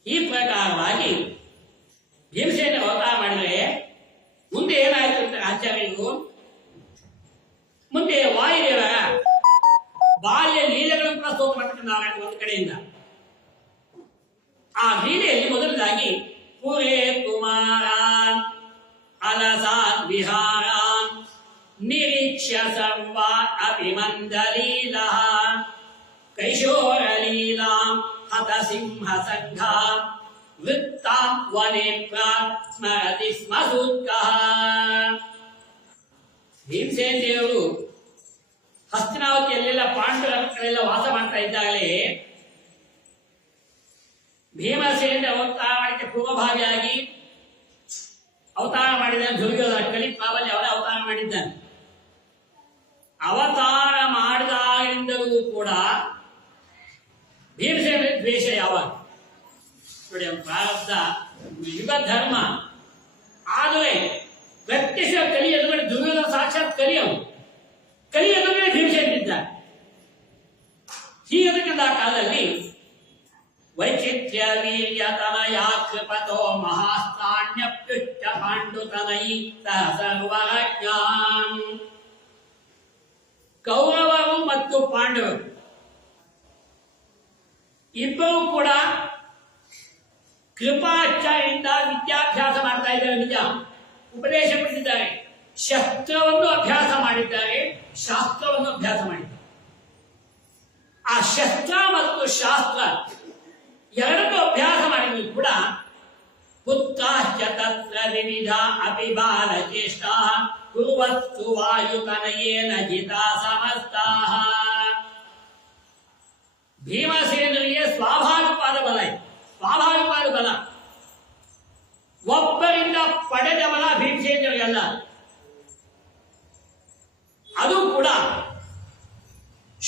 ಈ ಪ್ರಕಾರವಾಗಿ ಭೀಮಸೇನ ಅವತಾರ ಮಾಡಿದರೆ ಮುಂದೆ ಏನಾಯ್ತು ಅಂತ ಆಚಾರ್ಯರು ಮುಂದೆ ವಾಯುದೇವರ ಬಾಲ್ಯ ಲೀಲೆಗಳನ್ನು ಕೂಡ ಸ್ತೋತ್ರ ಮಾಡ್ಕೊಂಡು ಒಂದು ಕಡೆಯಿಂದ ಆ ಲೀಲೆಯಲ್ಲಿ ಮೊದಲದಾಗಿ ಪುರೇ ಕುಮಾರಾನ್ ಅಲಸಾನ್ ವಿಹಾರಾನ್ ನಿರೀಕ್ಷ್ಯ ಸರ್ವ ಅಭಿಮಂದಲೀಲಃ ಕೈಶೋರ ಲೀಲಾಂ ಹತ ಸಿಂಹ ಸಂಘ ವೃತ್ತಾಂ ವನೆ ಸ್ಮರತಿ ಸ್ಮ ಸೂತ್ಕಃ. ಭೀಮಸೇನ ದೇವರು ಹಸ್ತಿನಾವತಿಯಲ್ಲೆಲ್ಲ ಪಾಂಡವರ ಮಕ್ಕಳೆಲ್ಲ ವಾಸ ಮಾಡ್ತಾ ಇದ್ದಾಗಲೇ ಭೀಮಸೇನ ಅವತಾರ ಮಾಡಿದ ಪೂರ್ವಭಾವಿಯಾಗಿ ಅವತಾರ ಮಾಡಿದ ದುರ್ಯೋಧನ ಕಲಿ ಪ್ರಾಬಲ್ಯ ಅವರೇ ಅವತಾರ ಮಾಡಿದ್ದಾನೆ. ಅವತಾರ ಮಾಡಿದಾಗಿಂದಲೂ ಕೂಡ ಭೀಮಸೇನ ದ್ವೇಷ ಯಾವಾಗ ನೋಡಿ, ಪ್ರಾರಬ್ಧ ಯುಗ ಧರ್ಮ. ಆದರೆ ಪ್ರತ್ಯಕ್ಷ ಕಲಿ ಎದುರುಗಡೆ ದುರ್ಯೋಧನ ಸಾಕ್ಷಾತ್ ಕಲಿ ಅವನು. ಕಲಿಯುಗದಲ್ಲಿ ಭೀಮಸೇನಿದ್ದಾರೆ. ಹೀಗಿರತಕ್ಕಂಥ ಕಾಲದಲ್ಲಿ ವೈಚಿತ್ರ್ಯ ವೀರ್ಯತನಯ ಕೃಪತೋ ಮಹಾಸ್ತಾಣ್ಯಪ್ಯುಚ್ಚ ಪಾಂಡುತನೈ ಸಹ ಸರ್ವಜ್ಞಾಂ. ಕೌರವರು ಮತ್ತು ಪಾಂಡವರು ಇಬ್ಬರು ಕೂಡ ಕೃಪಾಚಾರ್ಯರಿಂದ ವಿದ್ಯಾಭ್ಯಾಸ ಮಾಡ್ತಾ ಇದ್ದಾರೆ. ನಿಜ, ಉಪದೇಶ ಪಡೆದಿದ್ದಾರೆ. ಶಸ್ತ್ರವನ್ನು ಅಭ್ಯಾಸ ಮಾಡಿದ್ದಾರೆ, ಶಾಸ್ತ್ರವನ್ನು ಅಭ್ಯಾಸ ಮಾಡಿದ್ದಾರೆ. ಆ ಶಸ್ತ್ರ ಮತ್ತು ಶಾಸ್ತ್ರ ಎರಡನ್ನೂ ಅಭ್ಯಾಸ ಮಾಡಿದ್ರು ಕೂಡ ಪುತ್ರಾಶ್ಚ ತತ್ರ ವಿವಿಧ ಅಪಿಬಾಲಚೇಷ್ಟ ಕುರುವಸ್ತು ವಾಯುತನಯೇನ ಜಿತಾ ಸಮಸ್ತಾಃ. ಭೀಮಸೇನರಿಗೆ ಸ್ವಾಭಾವಿಕವಾದ ಬಲ ಇದೆ, ಸ್ವಾಭಾವಿಕವಾದ ಬಲ. ಒಬ್ಬರಿಂದ ಪಡೆದ ಬಲ ಭೀಮಸೇನರಿಗಲ್ಲ. ಅದು ಕೂಡ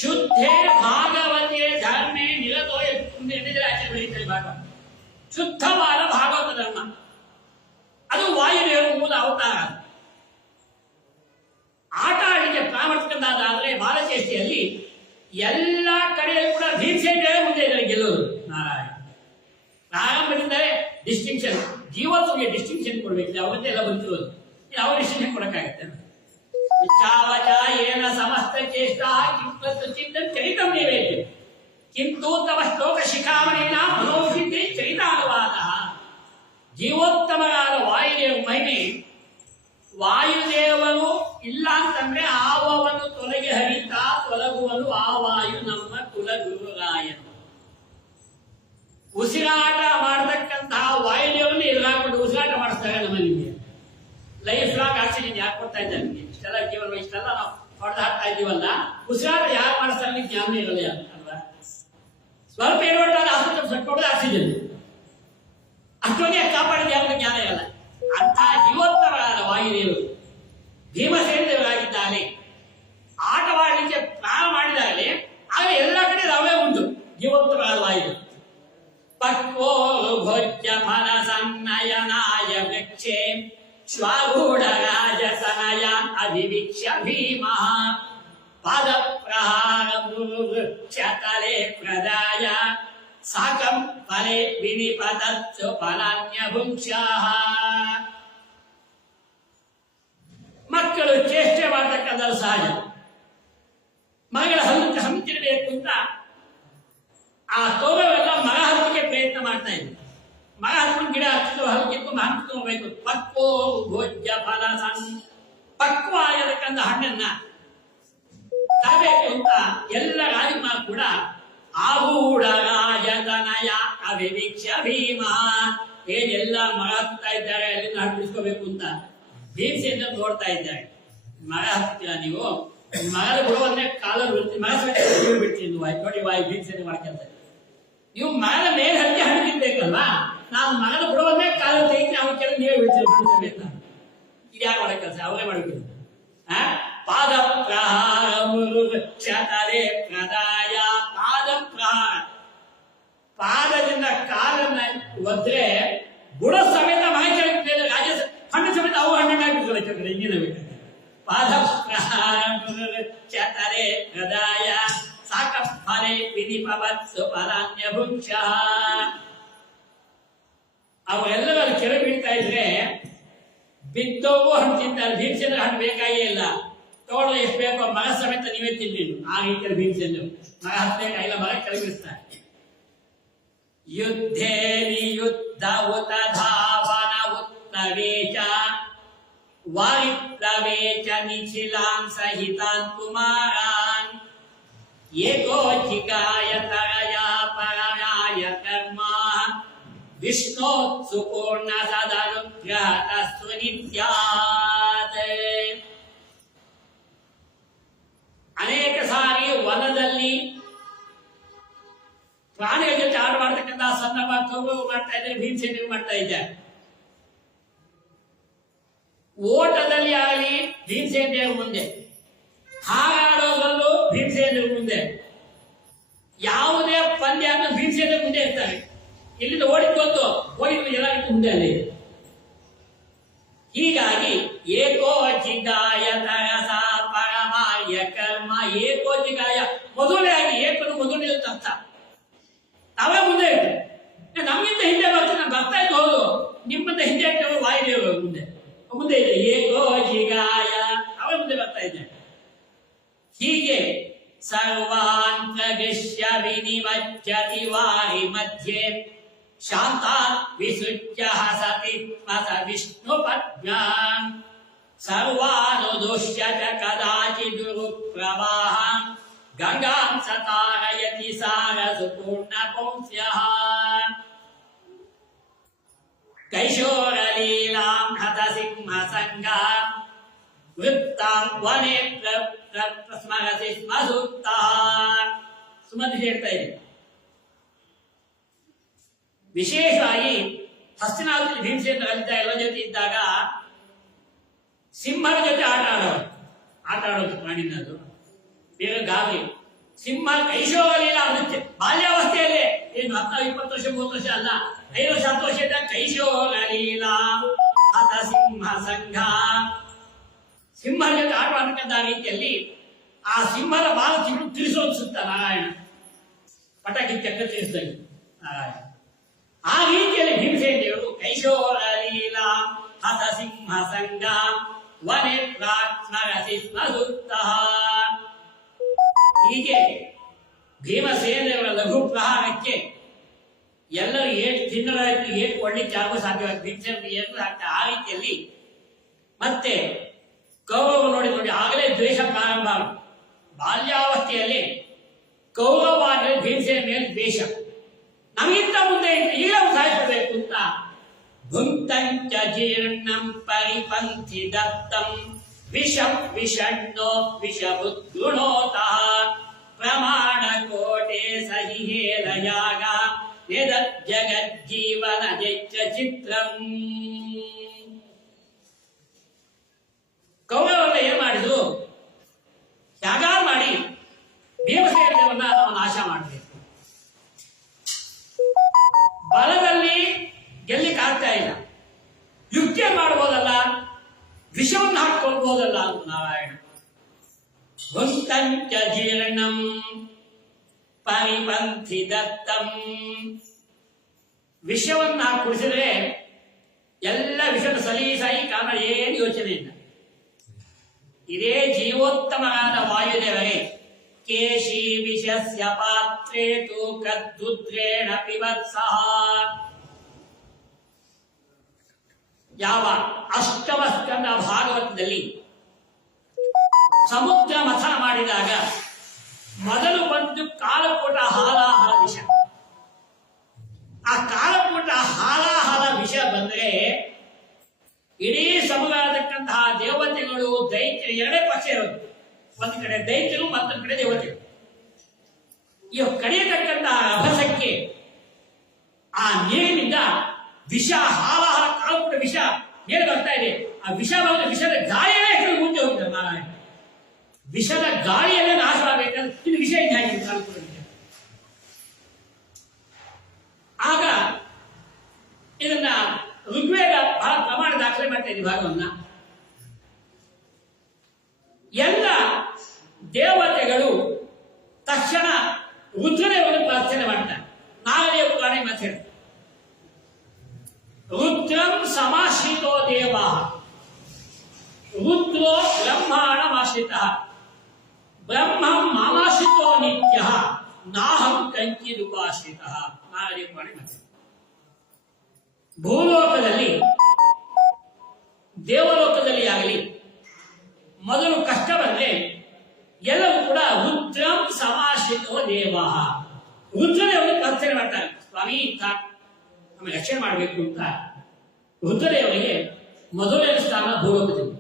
ಶುದ್ಧೇ ಭಾಗವತೆ ಧರ್ಮೇ ನಿರತೋ ಆಚರಣೆ ಭಾಗ ಶುದ್ಧವಾದ ಭಾಗವತ ಧರ್ಮ. ಅದು ವಾಯುದೇವ ಮೂಲ ಅವತಾರ. ಆಟ ಆಡಲಿಕ್ಕೆ ಪ್ರಾಮುಖ್ಯದಾದ್ರೆ ಬಾಲಚೇಷ್ಟಿಯಲ್ಲಿ ಎಲ್ಲ ಕಡೆಯಲ್ಲೂ ಕೂಡ ಭೀಮಸೇನ ಮುಂದೆ ಇದ್ದಾರೆ ಗೆಲ್ಲೋದು. ಪ್ರಾರಂಭದಿಂದಲೇ ಡಿಸ್ಟಿಂಕ್ಷನ್, ಜೀವತ್ವಕ್ಕೆ ಡಿಸ್ಟಿಂಕ್ಷನ್ ಕೊಡ್ಬೇಕು. ಅವತ್ತೇ ಎಲ್ಲ ಬಂದಿರೋದು, ಯಾವ ಡಿಸ್ಟಿಂಕ್ಷನ್ ಕೊಡಕ್ಕಾಗತ್ತೆ? ಏನ ಸಮಸ್ತ ಚೇಷ್ಟ ಕಿಂಪತ್ತು ಚಿಂತ ಚರಿತ ನೀವೇತಿ ಕಿಂತು ತವ ಶ್ಲೋಕ ಶಿಖಾಮಣಿನ ಮನೋಸಿದ್ಧಿ ಚರಿತಾನುವಾದ. ಜೀವೋತ್ತಮರಾದ ವಾಯುದೇವ ಮಹಿಮೆ, ವಾಯುದೇವರು ಇಲ್ಲ ಅಂತಂದ್ರೆ ಆವವನ್ನು ತೊಲಗಿ ಹರಿತಾ ತೊಲಗುವನು ಆ ವಾಯು ನಮ್ಮ ಕುಲಗುರುರಾಯನು. ಉಸಿರಾಟ ಮಾಡತಕ್ಕಂತಹ ವಾಯುದೇವರನ್ನು ಎದುರಾಕೊಂಡು ಉಸಿರಾಟ ಮಾಡಿಸ್ತಾರೆ. ನಮ್ಮಲ್ಲಿ ಲೈಫ್ ಲಾಂಗ್ ಆಕ್ಸಿಜನ್ ಯಾಕೆ ಕೊಡ್ತಾ ಇದ್ದಾರೆ? ಇಷ್ಟೆಲ್ಲ ಜೀವನ ಇಷ್ಟೆಲ್ಲ ನಾವು ಹೊಡೆದು ಹಾಕ್ತಾ ಇದ್ದೀವಲ್ಲ, ಉಸಿರಾಟ ಯಾರು ಮಾಡಿಸ್ತಾರೆ ಜ್ಞಾನ ಇರಲ್ಲ ಅಲ್ವಾ? ಸ್ವಲ್ಪ ಏರ್ಪಟ್ಟಾಗ ಆಸ್ಪತ್ರೆ ಆಕ್ಸಿಜನ್ ಅಷ್ಟೊಂದೇ ಕಾಪಾಡಿದ ಯಾರು ಜ್ಞಾನ ಇರಲ್ಲ. ಅಂತಹ ಜೀವೋತ್ತಮರಾದ ವಾಯುದೇವರು ಭೀಮಸೇನರಾಗಿದ್ದಾರೆ. ಆಟವಾಡಲಿಕ್ಕೆ ಪ್ರಾರಂಭ ಮಾಡಿದಾಗಲೇ ಆಗ ಎಲ್ಲ ಕಡೆ ರವೆ ಉಂಟು. ಜೀವೋತ್ತಮರಾದ ವಾಯುದೇವರು ಪಕ್ವೋ ಭೋಜ್ಯ ಫಲ ಸನ್ನಯನಾಯ ವೃಕ್ಷೇ ಶ್ವಾಗೂಢ ರಾಜಸನಯ ಅಧಿವೀಕ್ಷ್ಯ ಭೀಮಃ ಪಾದಪ್ರಹಾರ ವೃಕ್ಷತಲೆ ಪ್ರದಾಯ ಸಾಕಂ ಫಲೆ ವಿನಿಪತತ್ಸು ಫಲಾನ್ಯಭುಂಕ್ಷಃ. ಮಕ್ಕಳು ಚೇಷ್ಟೆ ಮಾಡತಕ್ಕಂಥ ಸಹಜ. ಮಗಳ ಹಂಚಿರಬೇಕು ಅಂತ ಆ ತೋರವೆಲ್ಲ ಮರ ಹತ್ತಿಗೆ ಪ್ರಯತ್ನ ಮಾಡ್ತಾ ಇದ್ರು. ಮರ ಹತ್ಕೊಂಡು ಗಿಡ ಹತ್ತಿದ್ದು ಹಲ್ಕಿತ್ತು ಹಂಚ್ಕೋಬೇಕು. ಪಕ್ವೋ ಭೋಜ್ಯ ಫಲ ಪಕ್ವ ಆಗಿರತಕ್ಕಂಥ ಹಣ್ಣನ್ನ ತರಬೇಕು ಅಂತ ಎಲ್ಲ ರಾಜಕುಮಾರ್ ಕೂಡ ಆಗೂಢ ರಾಜತನಯ ಅವಿವೀಕ್ಷ್ಯ ಭೀಮ ಏನೆಲ್ಲ ಮರ ಹತ್ತಾ ಇದ್ದಾರೆ, ಅಲ್ಲಿಂದ ಹಣ್ಣು ಬಿಡಿಸ್ಕೋಬೇಕು ಅಂತ ಭೀಮಸೇನ ನೋಡ್ತಾ ಇದ್ದಾರೆ. ಮರ ಹತ್ತೀರಾ ನೀವು? ಮರದ ಬಿಡುವಂದ್ರೆ ಕಾಲಲ್ಲಿ ಬಿಡ್ತೀವಿ, ಮರ ಸಹ ಬಿಡ್ತೀನಿ ನೋಡಿ. ವಾಯು ಭೀಮಸೇನೆ ಮಾಡ್ಕೊಂತ ನೀವು ಮರದ ಮೇಲೆ ಹತ್ತಿ ಹಣ್ಣು ತಿನ್ಬೇಕಲ್ವಾ? ನಾನು ಮರದ ಬಿಡುವಂದ್ರೆ ಕಾಲಲ್ಲಿ ತೆಗಿತೀನಿ, ಅವ್ರ ಕೆಲ ನೀವೇ ಬಿಡ್ತೀವಿ ಅಂತ. ಇದು ಯಾರು ಮಾಡೋ ಕೆಲಸ? ಅವರೇ ಮಾಡಬೇಕು. ಪಾದ ಪ್ರಹಾರ ಕ್ಷತಲೆ ಪ್ರದಾಯ. ಪಾದ ಪ್ರಹಾರ, ಪಾದದಿಂದ ಕಾಲನ್ನ ಒದ್ರೆ ಬುಡ ಸಮೇತ ಮೈ ಕೆಳಗೆ ರಾಜ ಹಣ್ಣು ಸಮೇತ ಅವು ಹಣ್ಣಾಗ್ಬಿಡ್ತಾರೆ. ಹಿಂದಿನ ಬೇಕು ಪಾದ ಪ್ರಹಾರ ಕ್ಷತಲೆ ಪ್ರದಾಯ ಸಾಕ ಫಲೆ ವಿನಿಪವತ್ಸು ಫಲಾನ್ಯಭುಂಕ್ಷಃ. ಅವರೆಲ್ಲರೂ ಕೆರೆ ಬೀಳ್ತಾ ಇದ್ರೆ ಬಿದ್ದವು ಹಣ್ಣು ತಿಂತಾರೆ. ಭೀಮಸೇನ ಹಣ್ಣು ಬೇಕಾಗೇ ಇಲ್ಲ, ತೋಳು ಎಷ್ಟು ಬೇಕೋ ಮರ ಸಮೇತ ನೀವೇ ತಿನ್ನಿಲ್ಲ. ಆ ರೀತಿಯಲ್ಲಿ ಭೀಮಸೇನ ಮರ ಹತ್ತಬೇಕಾಗಿಲ್ಲ, ಮರ ಕೆಳಗಿಸ್ತಾರೆ. ಯುದ್ಧೇ ನಿಯುದ್ಧ ಉತ ಧಾವನ ಉತ್ತವೇಚ ವಾರಿಪ್ಲವೇಚ ನಿಖಿಲಾನ್ ಸಹಿತಾನ್ ಕುಮಾರಾನ್ ಏಕೋಚಿಕಾಯ ತರಯ ಪರಯಾಯ ಕರ್ಮ ವಿಷ್ಣೋತ್ಸು ಪೂರ್ಣ ಸದನುಗ್ರಹ ಸುನಿತ್ಯಾತ್. ಅನೇಕ ಸಾರಿ ವನದಲ್ಲಿ ಪ್ರಾಣಿಗಳ ಜೊತೆ ಆಟ ಮಾಡ್ತಕ್ಕಂಥ ಸಂದರ್ಭ ಕೌರವರು ಮಾಡ್ತಾ ಇದ್ದಾರೆ, ಭೀಮಸೇನ ಮಾಡ್ತಾ ಇದ್ದಾರೆ. ಓಟದಲ್ಲಿ ಆಗಲಿ ಭೀಮಸೇನ ಮುಂದೆ, ಹಾರಾಡೋದಲ್ಲೂ ಭೀಮಸೇನ ಮುಂದೆ, ಯಾವುದೇ ಪಂದ್ಯ ಅಂತ ಭೀಮಸೇನ ಮುಂದೆ ಇರ್ತಾರೆ. ಇಲ್ಲಿಂದ ಓಡಿಕೊಂಡು ಎಲ್ಲರಿಗೂ ಮುಂದೆ ಅಲ್ಲೇ. ಹೀಗಾಗಿ ಏಕೋ ಚಿದಾಯ ತರಸ ಪರಮಾಯ ಏಕೋಜಿಗಾಯ ಮೊದಲೇ ಆಗಿ ಏಕನು ಮೊದಲನೇ ಅಂತ ಅರ್ಥ. ತಾವೇ ಮುಂದೆ ಇಟ್ಟು ನಮ್ಮಿಂದ ಹಿಂದೆ ಬರ್ತೀನಿ, ನಾನು ಬರ್ತಾ ಇದ್ದು ಹೌದು, ನಿಮ್ಮಿಂದ ಹಿಂದೆ ಇಟ್ಟು ವಾಯುದೇವರು ಮುಂದೆ ಮುಂದೆ ಇದೆ ಏಕೋಜಿಗಾಯ, ತಾವೇ ಮುಂದೆ ಬರ್ತಾ ಇದ್ದೆ. ಹೀಗೆ ಸರ್ವಾನ್ ಪ್ರಗಶ್ಯ ವಿನಿಮಜ್ಜತಿ ವಾರಿ ಮಧ್ಯೆ ಶಾಂತಾತ್ ವಿಸೃಜ್ಯ ಹಸತಿ ವಿಷ್ಣು ಪದ್ಮ್ಯಾನ್ ಸರ್ವಾನುದುಷ್ಯ ಕದಾಚಿದುರು ಪ್ರವಾಹ ಗಂಗಾಂ ಸತಾರಯತಿ ಸಾರಸು ಪೂರ್ಣ ಪೌಂಸ್ಯಃ ಕೈಶೋರ ಲೀಲಾಂ ಹತ ಸಿಂಹ ಸಂಘ ವೃತ್ತಾಂ ವನೆ ಸ್ಮರಸಿ ಸ್ಮಸುತ್ತಃ. ಸುಮತಿ ಹೇಳ್ತಾ ಇದೆ, ವಿಶೇಷವಾಗಿ ಹಸ್ತಿನಾವತಿ ಭೀಮಸೇನ ಎಲ್ಲ ಜೊತೆ ಇದ್ದಾಗ ಸಿಂಹದ ಜೊತೆ ಆಟ ಆಡೋದು ಪ್ರಾಣಿನದು ಬೇರೆ ಗಾಳಿ. ಸಿಂಹ ಕೈಶೋರಲೀಲ ನೃತ್ಯ ಬಾಲ್ಯಾವಸ್ಥೆಯಲ್ಲೇ, ಏನು 10-20 ವರ್ಷ 30 ವರ್ಷ ಅಲ್ಲ, 5 ವರ್ಷ 10 ವರ್ಷ ಇದ್ದಾಗ ಕೈಶೋರಲೀಲ ಹತ ಸಿಂಹ ಸಂಘ, ಸಿಂಹದ ಜೊತೆ ಆಟ ಆಡತಕ್ಕಂಥ ರೀತಿಯಲ್ಲಿ ಆ ಸಿಂಹದ ಬಾಲ ತಿಳಿಸೋದು ಸುತ್ತ ನಾರಾಯಣ ಪಟಾಕಿ ಚಕ್ರ ತಿಳಿಸಿದಂಗೆ ನಾರಾಯಣ. ಆ ರೀತಿಯಲ್ಲಿ ಭೀಮಸೇನ ದೇವರು ಕೈಶೋರಲೀಲ ಹತ ಸಿಂಹ ಸಂಘ ವನೆ ಸ್ಮರಸಿ ಸ್ಮಸುತ್ತಃ. ಹೀಗೆ ಭೀಮಸೇನರ ಲಘು ಪ್ರಹಾರಕ್ಕೆ ಎಲ್ಲರೂ ಏಟು ತಿನ್ನಲಾಯ್ತು, ಏಟು ಕೊಡ್ಲಿಕ್ಕೆ ಯಾರಿಗೂ ಸಾಧ್ಯವಾಗ್ತದೆ, ಭೀಮಸೇನ ಏನು ಆಗ್ತದೆ. ಆ ರೀತಿಯಲ್ಲಿ ಮತ್ತೆ ಕೌರವ ನೋಡಿ ಆಗಲೇ ದ್ವೇಷ ಪ್ರಾರಂಭ. ಬಾಲ್ಯಾವಸ್ಥೆಯಲ್ಲಿ ಕೌರವಾದರೆ ಭೀಮಸೇನ ಮೇಲೆ ದ್ವೇಷ, ನಮಗಿಂತ ಮುಂದೆ ಈಗ ಸಾಯಿಸಬೇಕು ಅಂತ ಭುಂಕ್ತಂಚ ಜೀರ್ಣಂ ಪರಿಪಂಥಿ ದತ್ತಂ ವಿಷಂ ವಿಷಣ್ಣೋ ವಿಷಬುದ್ಗುಣೋತಃ ಪ್ರಮಾಣ ಕೋಟೆ ಸಹಿ ಹೇಲಯಾಗ ನಿದ ಜಗಜ್ಜೀವನ ಜೈತ್ರ ಚಿತ್ರಂ. ಕೌರವರೆಲ್ಲ ಏನ್ ಮಾಡಿದ್ರು, ಯಾಗ ಮಾಡಿ ಭೀಮಸೇನ ದೇವರನ್ನ ನಾವು ನಾಶ ಮಾಡಬೇಕು. ಬಲದಲ್ಲಿ ಗೆಲ್ಲಿಕ್ಕೆ ಆಗ್ತಾ ಇಲ್ಲ, ಯುಕ್ತಿ ಮಾಡಬಹುದಲ್ಲ, ವಿಷವನ್ನು ಹಾಕೊಳ್ಬಹುದಲ್ಲ ಅಂತ ನಾರಾಯಣ. ಭುಂಕ್ತಂಚ ಜೀರ್ಣಂ ಪರಿಪಂಥಿ ದತ್ತಂ, ವಿಷವನ್ನ ಕುಡಿಸಿದ್ರೆ ಎಲ್ಲ ವಿಷದ ಸಲೀಸಾಗಿ ಕಾರಣ ಏನು ಯೋಚನೆ ಇಲ್ಲ. ಇದೇ ಜೀವೋತ್ತಮರಾದ ವಾಯುದೇವರೇ ಕೇಶಿ ವಿಷಸ್ಯ ಪಾತ್ರೆ ತು ಕದ್ದುದ್ರೇಣ ಪಿಬತ್ಸಃ. ಯಾವ ಅಷ್ಟಮ ಸ್ಕಂದ ಭಾಗವತದಲ್ಲಿ ಸಮುದ್ರ ಮಥನ ಮಾಡಿದಾಗ ಮೊದಲು ಬಂದು ಕಾಲಕೂಟ ಹಾಲಾಹಲ ವಿಷ. ಆ ಕಾಲಕೂಟ ಹಾಲಾಹಲ ವಿಷ ಬಂದ್ರೆ ಇಡೀ ಸಮುದಾಯತಕ್ಕಂತಹ ದೇವತೆಗಳು ದೈತ್ಯರು ಎರಡೇ ಪಕ್ಷ ಇರೋದು, ಒಂದು ಕಡೆ ದೈತ್ಯರು ಮತ್ತೊಂದು ಕಡೆ ದೇವತೆಗಳು. ಇವು ಕಡಿಯತಕ್ಕಂತಹ ರಭಸಕ್ಕೆ ಆ ನೀರಿನಿಂದ ವಿಷ ಹಾಲಾಹಲ ಕಾಲಕೂಟ ವಿಷ ಮೇಲೆ ಬರ್ತಾ ಇದೆ. ಆ ವಿಷದ ಗಾಳಿಯೇ ಮುಂದೆ ಹೋಗ್ತದೆ ನಾರಾಯಣ. ವಿಷದ ಗಾಳಿಯಲ್ಲೇ ನಾಶವಾಗಬೇಕಂದ್ರೆ ಇದು ವಿಷ ಇದ್ದಾಗಿದೆ ಕಾಲಕೂಟ ವಿಷ. ಆಗ ಇದನ್ನ ಋಗ್ವೇದ ಬಹಳ ಪ್ರಮಾಣ ದಾಖಲೆ ಮಾಡ್ತಾ ಇದೆ ಭಾಗವನ್ನ. ಎಲ್ಲ ದೇವತೆಗಳು ತಕ್ಷಣ ರುದ್ರದೇವರನ್ನು ಪ್ರಾರ್ಥನೆ ಮಾಡ್ತಾರೆ. ನಾಗದೇವ ಪುರಾಣ ಮಾತಾಡ ರುದ್ರಂ ಸಮಾಶ್ರಿತೋ ದೇವ ರುದ್ರೋ ಬ್ರಹ್ಮಾಣಮಾಶ್ರಿತ ಬ್ರಹ್ಮಂ ಮಾಮಾಶ್ರಿತೋ ನಿತ್ಯ ನಾಹಂ ಕಂಚಿದುಪಾಶ್ರಿತ. ನಾಗದೇವ ಪುರಾಣ ಮಾತಾಡ ಭೂಲೋಕದಲ್ಲಿ ದೇವಲೋಕದಲ್ಲಿ ಆಗಲಿ ಮೊದಲು ಕಷ್ಟ ಬಂದ್ರೆ ಎಲ್ಲವೂ ಕೂಡ ರುದ್ರಂ ಸಮಾಶ್ರಿತೋ ದೇವ, ರುದ್ರದೇವರು ಪ್ರಾರ್ಥನೆ ಮಾಡ್ತಾರೆ, ಸ್ವಾಮಿ ನಮಗೆ ರಕ್ಷಣೆ ಮಾಡಬೇಕು ಅಂತ. ರುದ್ರದೇವರಿಗೆ ಮೊದಲನೇ ಸ್ಥಾನ ಭೂಲೋಕದಲ್ಲಿ.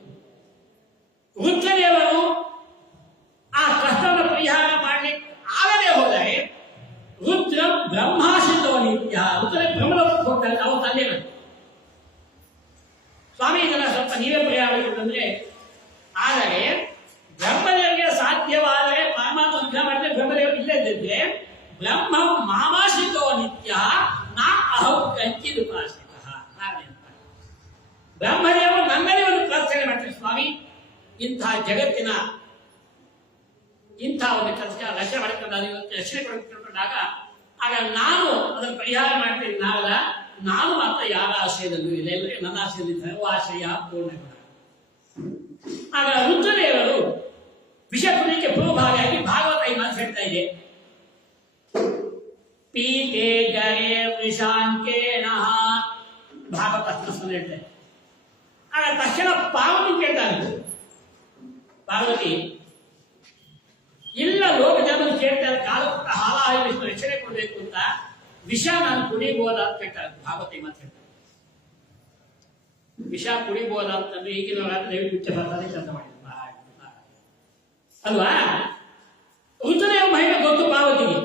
ರುದ್ರದೇವರು ಆ ಕಷ್ಟವನ್ನು ಪರಿಹಾರ ಮಾಡಲಿಕ್ಕೆ ಆಗದೆ ಹೋದರೆ ರುದ್ರಂ ಬ್ರಹ್ಮಾಶ್ರಿತೋ ನಿತ್ಯ, ರುದ್ರ ಬ್ರಹ್ಮಲೋಕಕ್ಕೆ ಹೋಗ್ತಾರೆ. ನಾವು ತಂದೆ ಸ್ವಾಮಿ ಇದನ್ನ ಸ್ವಲ್ಪ ನೀವೇ ಪರಿಹಾರ ಮಾಡಬೇಕಂದ್ರೆ, ಆದರೆ ಬ್ರಹ್ಮದೇವರಿಗೆ ಸಾಧ್ಯವಾದರೆ ಪರಮಾತ್ಮ ಅನುಗ್ರಹ ಮಾಡಿದ್ರೆ ಬ್ರಹ್ಮದೇವರು ಇಲ್ಲದಿದ್ರೆ ಬ್ರಹ್ಮ ಮಾಮಾಶ್ರಿತೋ ನಿತ್ಯ ನಾ ಅಹಂ ಕಂಚಿದು ಉಪಾಶ್ರಿತ. ಬ್ರಹ್ಮದೇವರು ನನ್ನಲ್ಲಿ ಒಂದು ಪ್ರಾರ್ಥನೆ ಮಾಡ್ತಾರೆ, ಸ್ವಾಮಿ ಇಂತಹ ಜಗತ್ತಿನ ಇಂಥ ಒಂದು ಕೆಲಸ ರಕ್ಷಣೆ ಮಾಡಿಕೊಂಡು ನಾನು ಇವತ್ತು ರಕ್ಷಣೆ ಕೊಡ್ಕೊಂಡಾಗ ಆಗ ನಾನು ಅದನ್ನು ಪರಿಹಾರ ಮಾಡ್ತೀನಿ. ನಾನು ಮಾತ್ರ ಯಾರ ಆಶ್ರಯದಲ್ಲೂ ಇಲ್ಲ, ಎಲ್ಲರಿಗೆ ನನ್ನ ಆಶ್ರಯದಲ್ಲಿ ಸರ್ವಾಶ್ರಯ ಪೂರ್ಣಗುಣ. ಆಗ ರುದ್ರದೇವರು ವಿಷ ಕುಡಿಯಕ್ಕೆ ಪೂರ್ವಭಾವಿಯಾಗಿ ಭಾಗವತ ಈ ಮಾತು ಹೇಳ್ತಾ ಇದೆ. ಪೀತೆ ಗರೆ ವಿಷಾಂಕೇನ ಭಾಗವತ ಹೇಳ್ತಾರೆ. ಆಗ ತಕ್ಷಣ ಪಾರ್ವತಿ ಕೇಳ್ತಾರೆ, ಪಾರ್ವತಿ ಇಲ್ಲ ಲೋಕ ಜನರು ಕೇಳ್ತಾರೆ ಕಾಲಪುಟ್ಟ ಹಾಲಾಹಿ ರಕ್ಷಣೆ ಕೊಡಬೇಕು ಅಂತ, ವಿಷ ನಾನು ಕುಡಿಬೋದ ಅಂತ ಕೇಳ್ತಾರೆ. ಭಾಗವತ ಮಾತು ಹೇಳ್ತಾರೆ ವಿಷ ಕುಡಿಬೋದ ಅಂತಂದ್ರೆ ಈಗಿನ ದಯವಿಟ್ಟು ಬರ್ತಾರೆ ಕೆಲಸ ಮಾಡಿ ಅಲ್ವಾ. ರುದ್ರದೇವ ಮಹಿಮೆ ಗೊತ್ತು ಪಾರ್ವತಿಗೆ.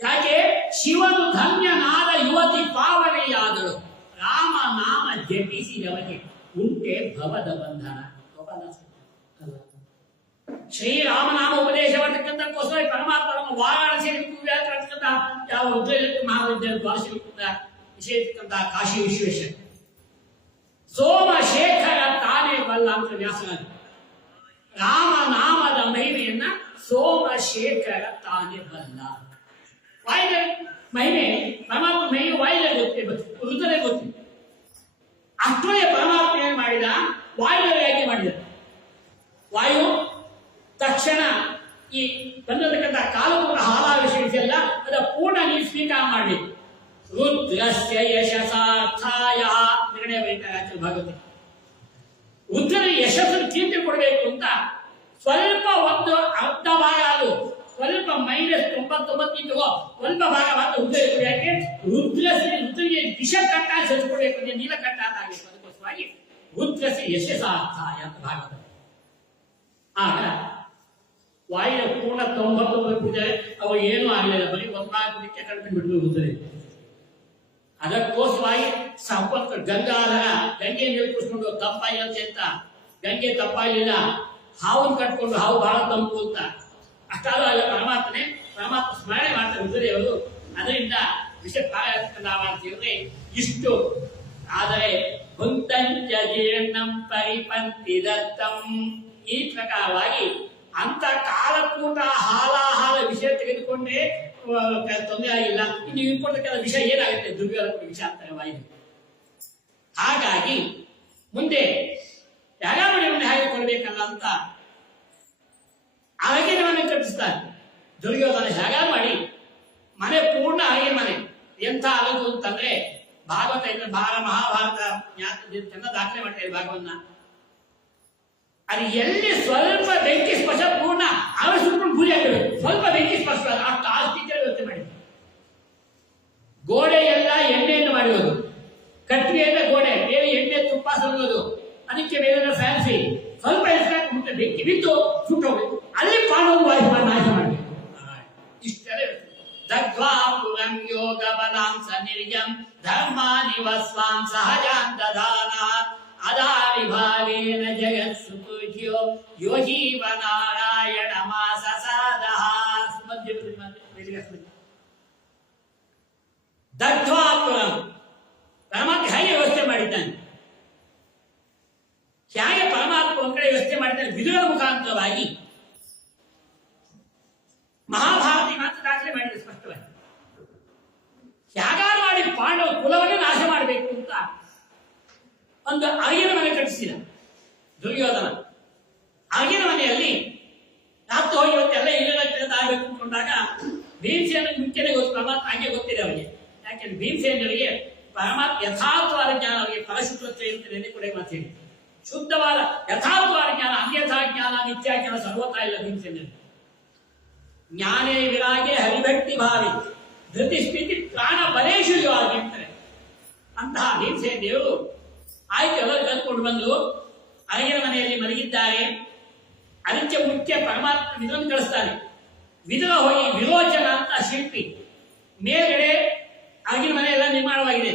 ಯಾಕೆ? ಶಿವನು ಧನ್ಯನಾದ ಯುವತಿ ಪಾವನೆಯಾದಳು, ರಾಮ ನಾಮ ಜಪಿಸಿದವನಿಗೆ ಉಂಟೆ ಭವದ ಬಂಧನ. ಶ್ರೀರಾಮನಾಮ ಉಪದೇಶ ಮಾಡತಕ್ಕಂಥಕ್ಕೋಸ್ಕರ ಪರಮಾತ್ಮ ವಾರಾಣಸಿಯಲ್ಲಿ ವ್ಯಾಕರಿಸತಕ್ಕಂಥ ಯಾವ ರುದ್ರದೇವ ಮಹಾವಿದ್ಯಾಲಯ ದ್ವಾರಸಿರ್ತಕ್ಕಂಥ ವಿಶೇಷತಕ್ಕಂಥ ಕಾಶಿ ವಿಶ್ವೇಶ್ವರ ಸೋಮಶೇಖರ ತಾನೇ ಬಲ್ಲ ಅಂತ ವ್ಯಾಸರಾಜ. ರಾಮನಾಮದ ಮಹಿಮೆಯನ್ನ ಸೋಮಶೇಖರ ತಾನೇ ಬಲ್ಲ. ವಾಯುದ ಮಹಿಮೆ ಪರಮಾತ್ಮ ಮಹಿಮೆ ವಾಯುದ ರುದ್ರನೇ ಗೊತ್ತಿದೆ. ಅಷ್ಟೇ ಪರಮಾತ್ಮ ಏನ್ ಮಾಡಿದ? ವಾಯುದೇವರಾಗಿ ಮಾಡಿದ. ವಾಯು ತಕ್ಷಣ ಈ ಬಂದಿರತಕ್ಕಂಥ ಕಾಲಪುರ ಹಾಲಾವಿಷಯಲ್ಲ ಅದರ ಪೂರ್ಣ ನೀವು ಸ್ವೀಕಾರ ಮಾಡಬೇಕು. ರುದ್ರಸ್ಯ ಯಶಸಾರ್ಥಾಯ ನಿರ್ಣಯ ಬರೀತಾರೆ ಭಾಗವತ. ರುದ್ರನ ಯಶಸ್ಸನ್ನು ಕೀರ್ತಿ ಕೊಡಬೇಕು ಅಂತ ಸ್ವಲ್ಪ ಒಂದು ಅರ್ಧ ಭಾಗ ಅದು ಸ್ವಲ್ಪ -99 ಸ್ವಲ್ಪ ಭಾಗ ಮಾತ್ರ ರುದ್ರ. ಯಾಕೆ? ರುದ್ರಿಗೆ ದಿಶ ಕಟ್ಟ ಸರಿಸಿಕೊಡ್ಬೇಕು ಅಂದ್ರೆ ನೀಲ ಕಟ್ಟ ಅಂತ ಆಗಬೇಕು. ಅದಕ್ಕೋಸ್ಕರವಾಗಿ ರುದ್ರಸ್ಯ ಯಶಸಾರ್ಥಾಯ ಅಂತ ಭಾಗವತ. ಆಗ ವಾಯುನ ಪೂರ್ಣ 99 ಪೂಜೆ ಅವ ಏನೂ ಆಗಲಿಲ್ಲ, ಬರೀ 14 ಕಣ್ಕೊಂಡು ಬಿಟ್ಟು ರುದ್ರೆ. ಅದಕ್ಕೋಸ್ಕರವಾಗಿ ಸಂಪರ್ಕ ಗಂಗಾಧರ ಗಂಗೆ ನಿಲ್ಪಿಸ್ಕೊಂಡು ತಪ್ಪಾಗಿರುತ್ತೆ ಅಂತ, ಗಂಗೆ ತಪ್ಪಾಗಲಿಲ್ಲ, ಹಾವನ್ನು ಕಟ್ಕೊಂಡು ಹಾವು ಬಹಳ ತಂಪು ಅಂತ ಅಷ್ಟಾದ ಪರಮಾತ್ಮ ಸ್ಮರಣೆ ಮಾಡ್ತಾರೆ ರುದ್ರದೇವರು. ಅದರಿಂದ ವಿಷಯ ಪಾರಾಯಣ ಅಂತ ಹೇಳಿದ್ರೆ ಇಷ್ಟು. ಆದರೆ ಭುಂತಂಚ ಜೀರ್ಣಂ ಪರಿಪಂತಿ ದತ್ತಂ, ಈ ಪ್ರಕಾರವಾಗಿ ಅಂತ ಕಾಲಕೂಟ ಹಾಲಾಹಾಲ ವಿಷಯ ತೆಗೆದುಕೊಂಡೇ ತೊಂದರೆ ಆಗಿಲ್ಲ. ಇನ್ನು ಇಟ್ಕೊಳ್ತಕ್ಕಂಥ ವಿಷಯ ಏನಾಗುತ್ತೆ? ದುರ್ಯೋಧನ ವಿಷಯ ಅಂತಾರೆ ವಾಯು. ಹಾಗಾಗಿ ಮುಂದೆ ಯಾಗಾವಳಿಯನ್ನು ಹೇಗೆ ಕೊಡಬೇಕಲ್ಲ ಅಂತ ಅರಗಿನವನ್ನು ಕಟ್ಟಿಸ್ತಾರೆ. ದುರ್ಯೋಧನ ಹೇಗ ಮಾಡಿ ಮನೆ ಪೂರ್ಣ ಅರಗಿನ ಮನೆ ಎಂಥ ಆಗದು ಅಂತಂದ್ರೆ ಭಾಗವತ ಇದ್ರೆ ಮಹಾಭಾರತ ಚೆನ್ನ ದಾಖಲೆ ಮಾಡ್ತಾರೆ ಭಾಗವನ್ನ. ಅದು ಎಲ್ಲಿ ಸ್ವಲ್ಪ ಬೆಂಕಿ ಸ್ಪರ್ಶ ಪೂರ್ಣ ಅವರ ಸುಟ್ಕೊಂಡು ಗುರಿ ಆಗಬೇಕು. ಸ್ವಲ್ಪ ಬೆಂಕಿ ಸ್ಪರ್ಶ ಅಷ್ಟು ಆ ಸ್ಥಿತಿಯಲ್ಲಿ ವ್ಯವಸ್ಥೆ ಮಾಡಿ ಗೋಡೆ ಎಲ್ಲ ಎಣ್ಣೆಯನ್ನು ಮಾಡಿರೋದು, ಕಟ್ಟಿಗೆಯಿಂದ ಗೋಡೆ ಬೇರೆ ಎಣ್ಣೆ ತುಪ್ಪ ಸಲ್ಲೋದು, ಅದಕ್ಕೆ ಬೇರೆ ಫ್ಯಾನ್ಸಿ ಸ್ವಲ್ಪ ಮುಟ್ಟೆ ಬೆಂಕಿ ಬಿದ್ದು ಸುಟ್ಟೋಗ್ಬೇಕು. ಅಲ್ಲಿ ಪಾಂಡವರು ನಾಶ ಮಾಡಬೇಕು. ಇಷ್ಟೇ ದಗ್ಧ್ವಾಪುರಂ ಯೋಗ ಬಲಾಂಸ ನಿರ್ಯಂ ಧರ್ಮಾನಿ ವಸ್ವಾಂ ಸಹಜಾಂತದಾನ ಅದಾರಿ ಭಾವೇನ ಜಗತ್ ಸುಪೂಜ್ಯೋ ಯೋಜೀವ ನಾರಾಯಣ ಮಾಸ ಸಾಧಃ. ದಗ್ಧ್ವಾಪುರಂ ಪರಮಾತ್ಮ ಹೇಗೆ ವ್ಯವಸ್ಥೆ ಮಾಡಿದ್ದಾನೆ? ಹೇಗೆ ಪರಮಾತ್ಮ ಒಂದ್ ಕಡೆ ವ್ಯವಸ್ಥೆ ಮಾಡಿದ್ದಾನೆ? ವಿದುರ ಮುಖಾಂತರವಾಗಿ ಮಹಾಭಾರತಿ ಮಾತ್ರ ದಾಖಲೆ ಮಾಡಿದೆ ಸ್ಪಷ್ಟವಾಗಿ. ಹೇಗಾರು ಮಾಡಿ ಪಾಂಡವ ಕುಲವನ್ನೇ ನಾಶ ಮಾಡಬೇಕು ಅಂತ ಒಂದು ಅರಗಿನ ಮನೆ ಕಟ್ಟಿಸಿದ ದುರ್ಯೋಧನ. ಅರಗಿನ ಮನೆಯಲ್ಲಿ ರಾತ್ರಿ ಹೋಗಿ ಇವತ್ತೆಲ್ಲ ಆಗಬೇಕು ಅಂದ್ಕೊಂಡಾಗ ಭೀಮಸೇನ ಮುಂಚೆನೆ ಗೊತ್ತು, ಪರಮಾತ್ಮ ಹಾಗೆ ಗೊತ್ತಿದೆ ಅವರಿಗೆ. ಯಾಕೆಂದ್ರೆ ಭೀಮಸೇನರಿಗೆ ಪರಮಾತ್ಮ ಯಥಾರ್ಥವಾದ ಜ್ಞಾನ, ಅವರಿಗೆ ಫಲಶುದ್ಧತೆ ಇರುತ್ತದೆ ಕೂಡ ಮಾತು ಹೇಳಿ. ಶುದ್ಧವಾದ ಯಥಾರ್ಥವಾದ ಜ್ಞಾನ, ಅನ್ಯಥಾ ಜ್ಞಾನ ನಿತ್ಯ ಜ್ಞಾನ ಸರ್ವತಾ ಇಲ್ಲ ಭೀಮಸೇನ. ಜ್ಞಾನೇ ವಿರಾಗೆ ಹರಿಭಕ್ತಿ ಭಾವಿ ಧೃತಿ ಸ್ಥಿತಿ ಪ್ರಾಣ ಬಲೇಶು ಯೋಗಿ ಅಂತಾರೆ. ಅಂತಹ ಭೀಮಸೇನ ದೇವರು ಆಯ್ತು ಎಲ್ಲ ಕಲ್ಕೊಂಡು ಬಂದು ಅರಗಿನ ಮನೆಯಲ್ಲಿ ಮಲಗಿದ್ದಾರೆ. ಅದಕ್ಕೆ ಮುಖ್ಯ ಪರಮಾತ್ಮ ವಿದುರನ್ನು ಕಳಿಸ್ತಾನೆ. ವಿದುರ ಹೋಗಿ ವಿರೋಚನ ಅಂತ ಶಿಲ್ಪಿ ಮೇಲ್ಗಡೆ ಅರಗಿನ ಮನೆ ಎಲ್ಲ ನಿರ್ಮಾಣವಾಗಿದೆ,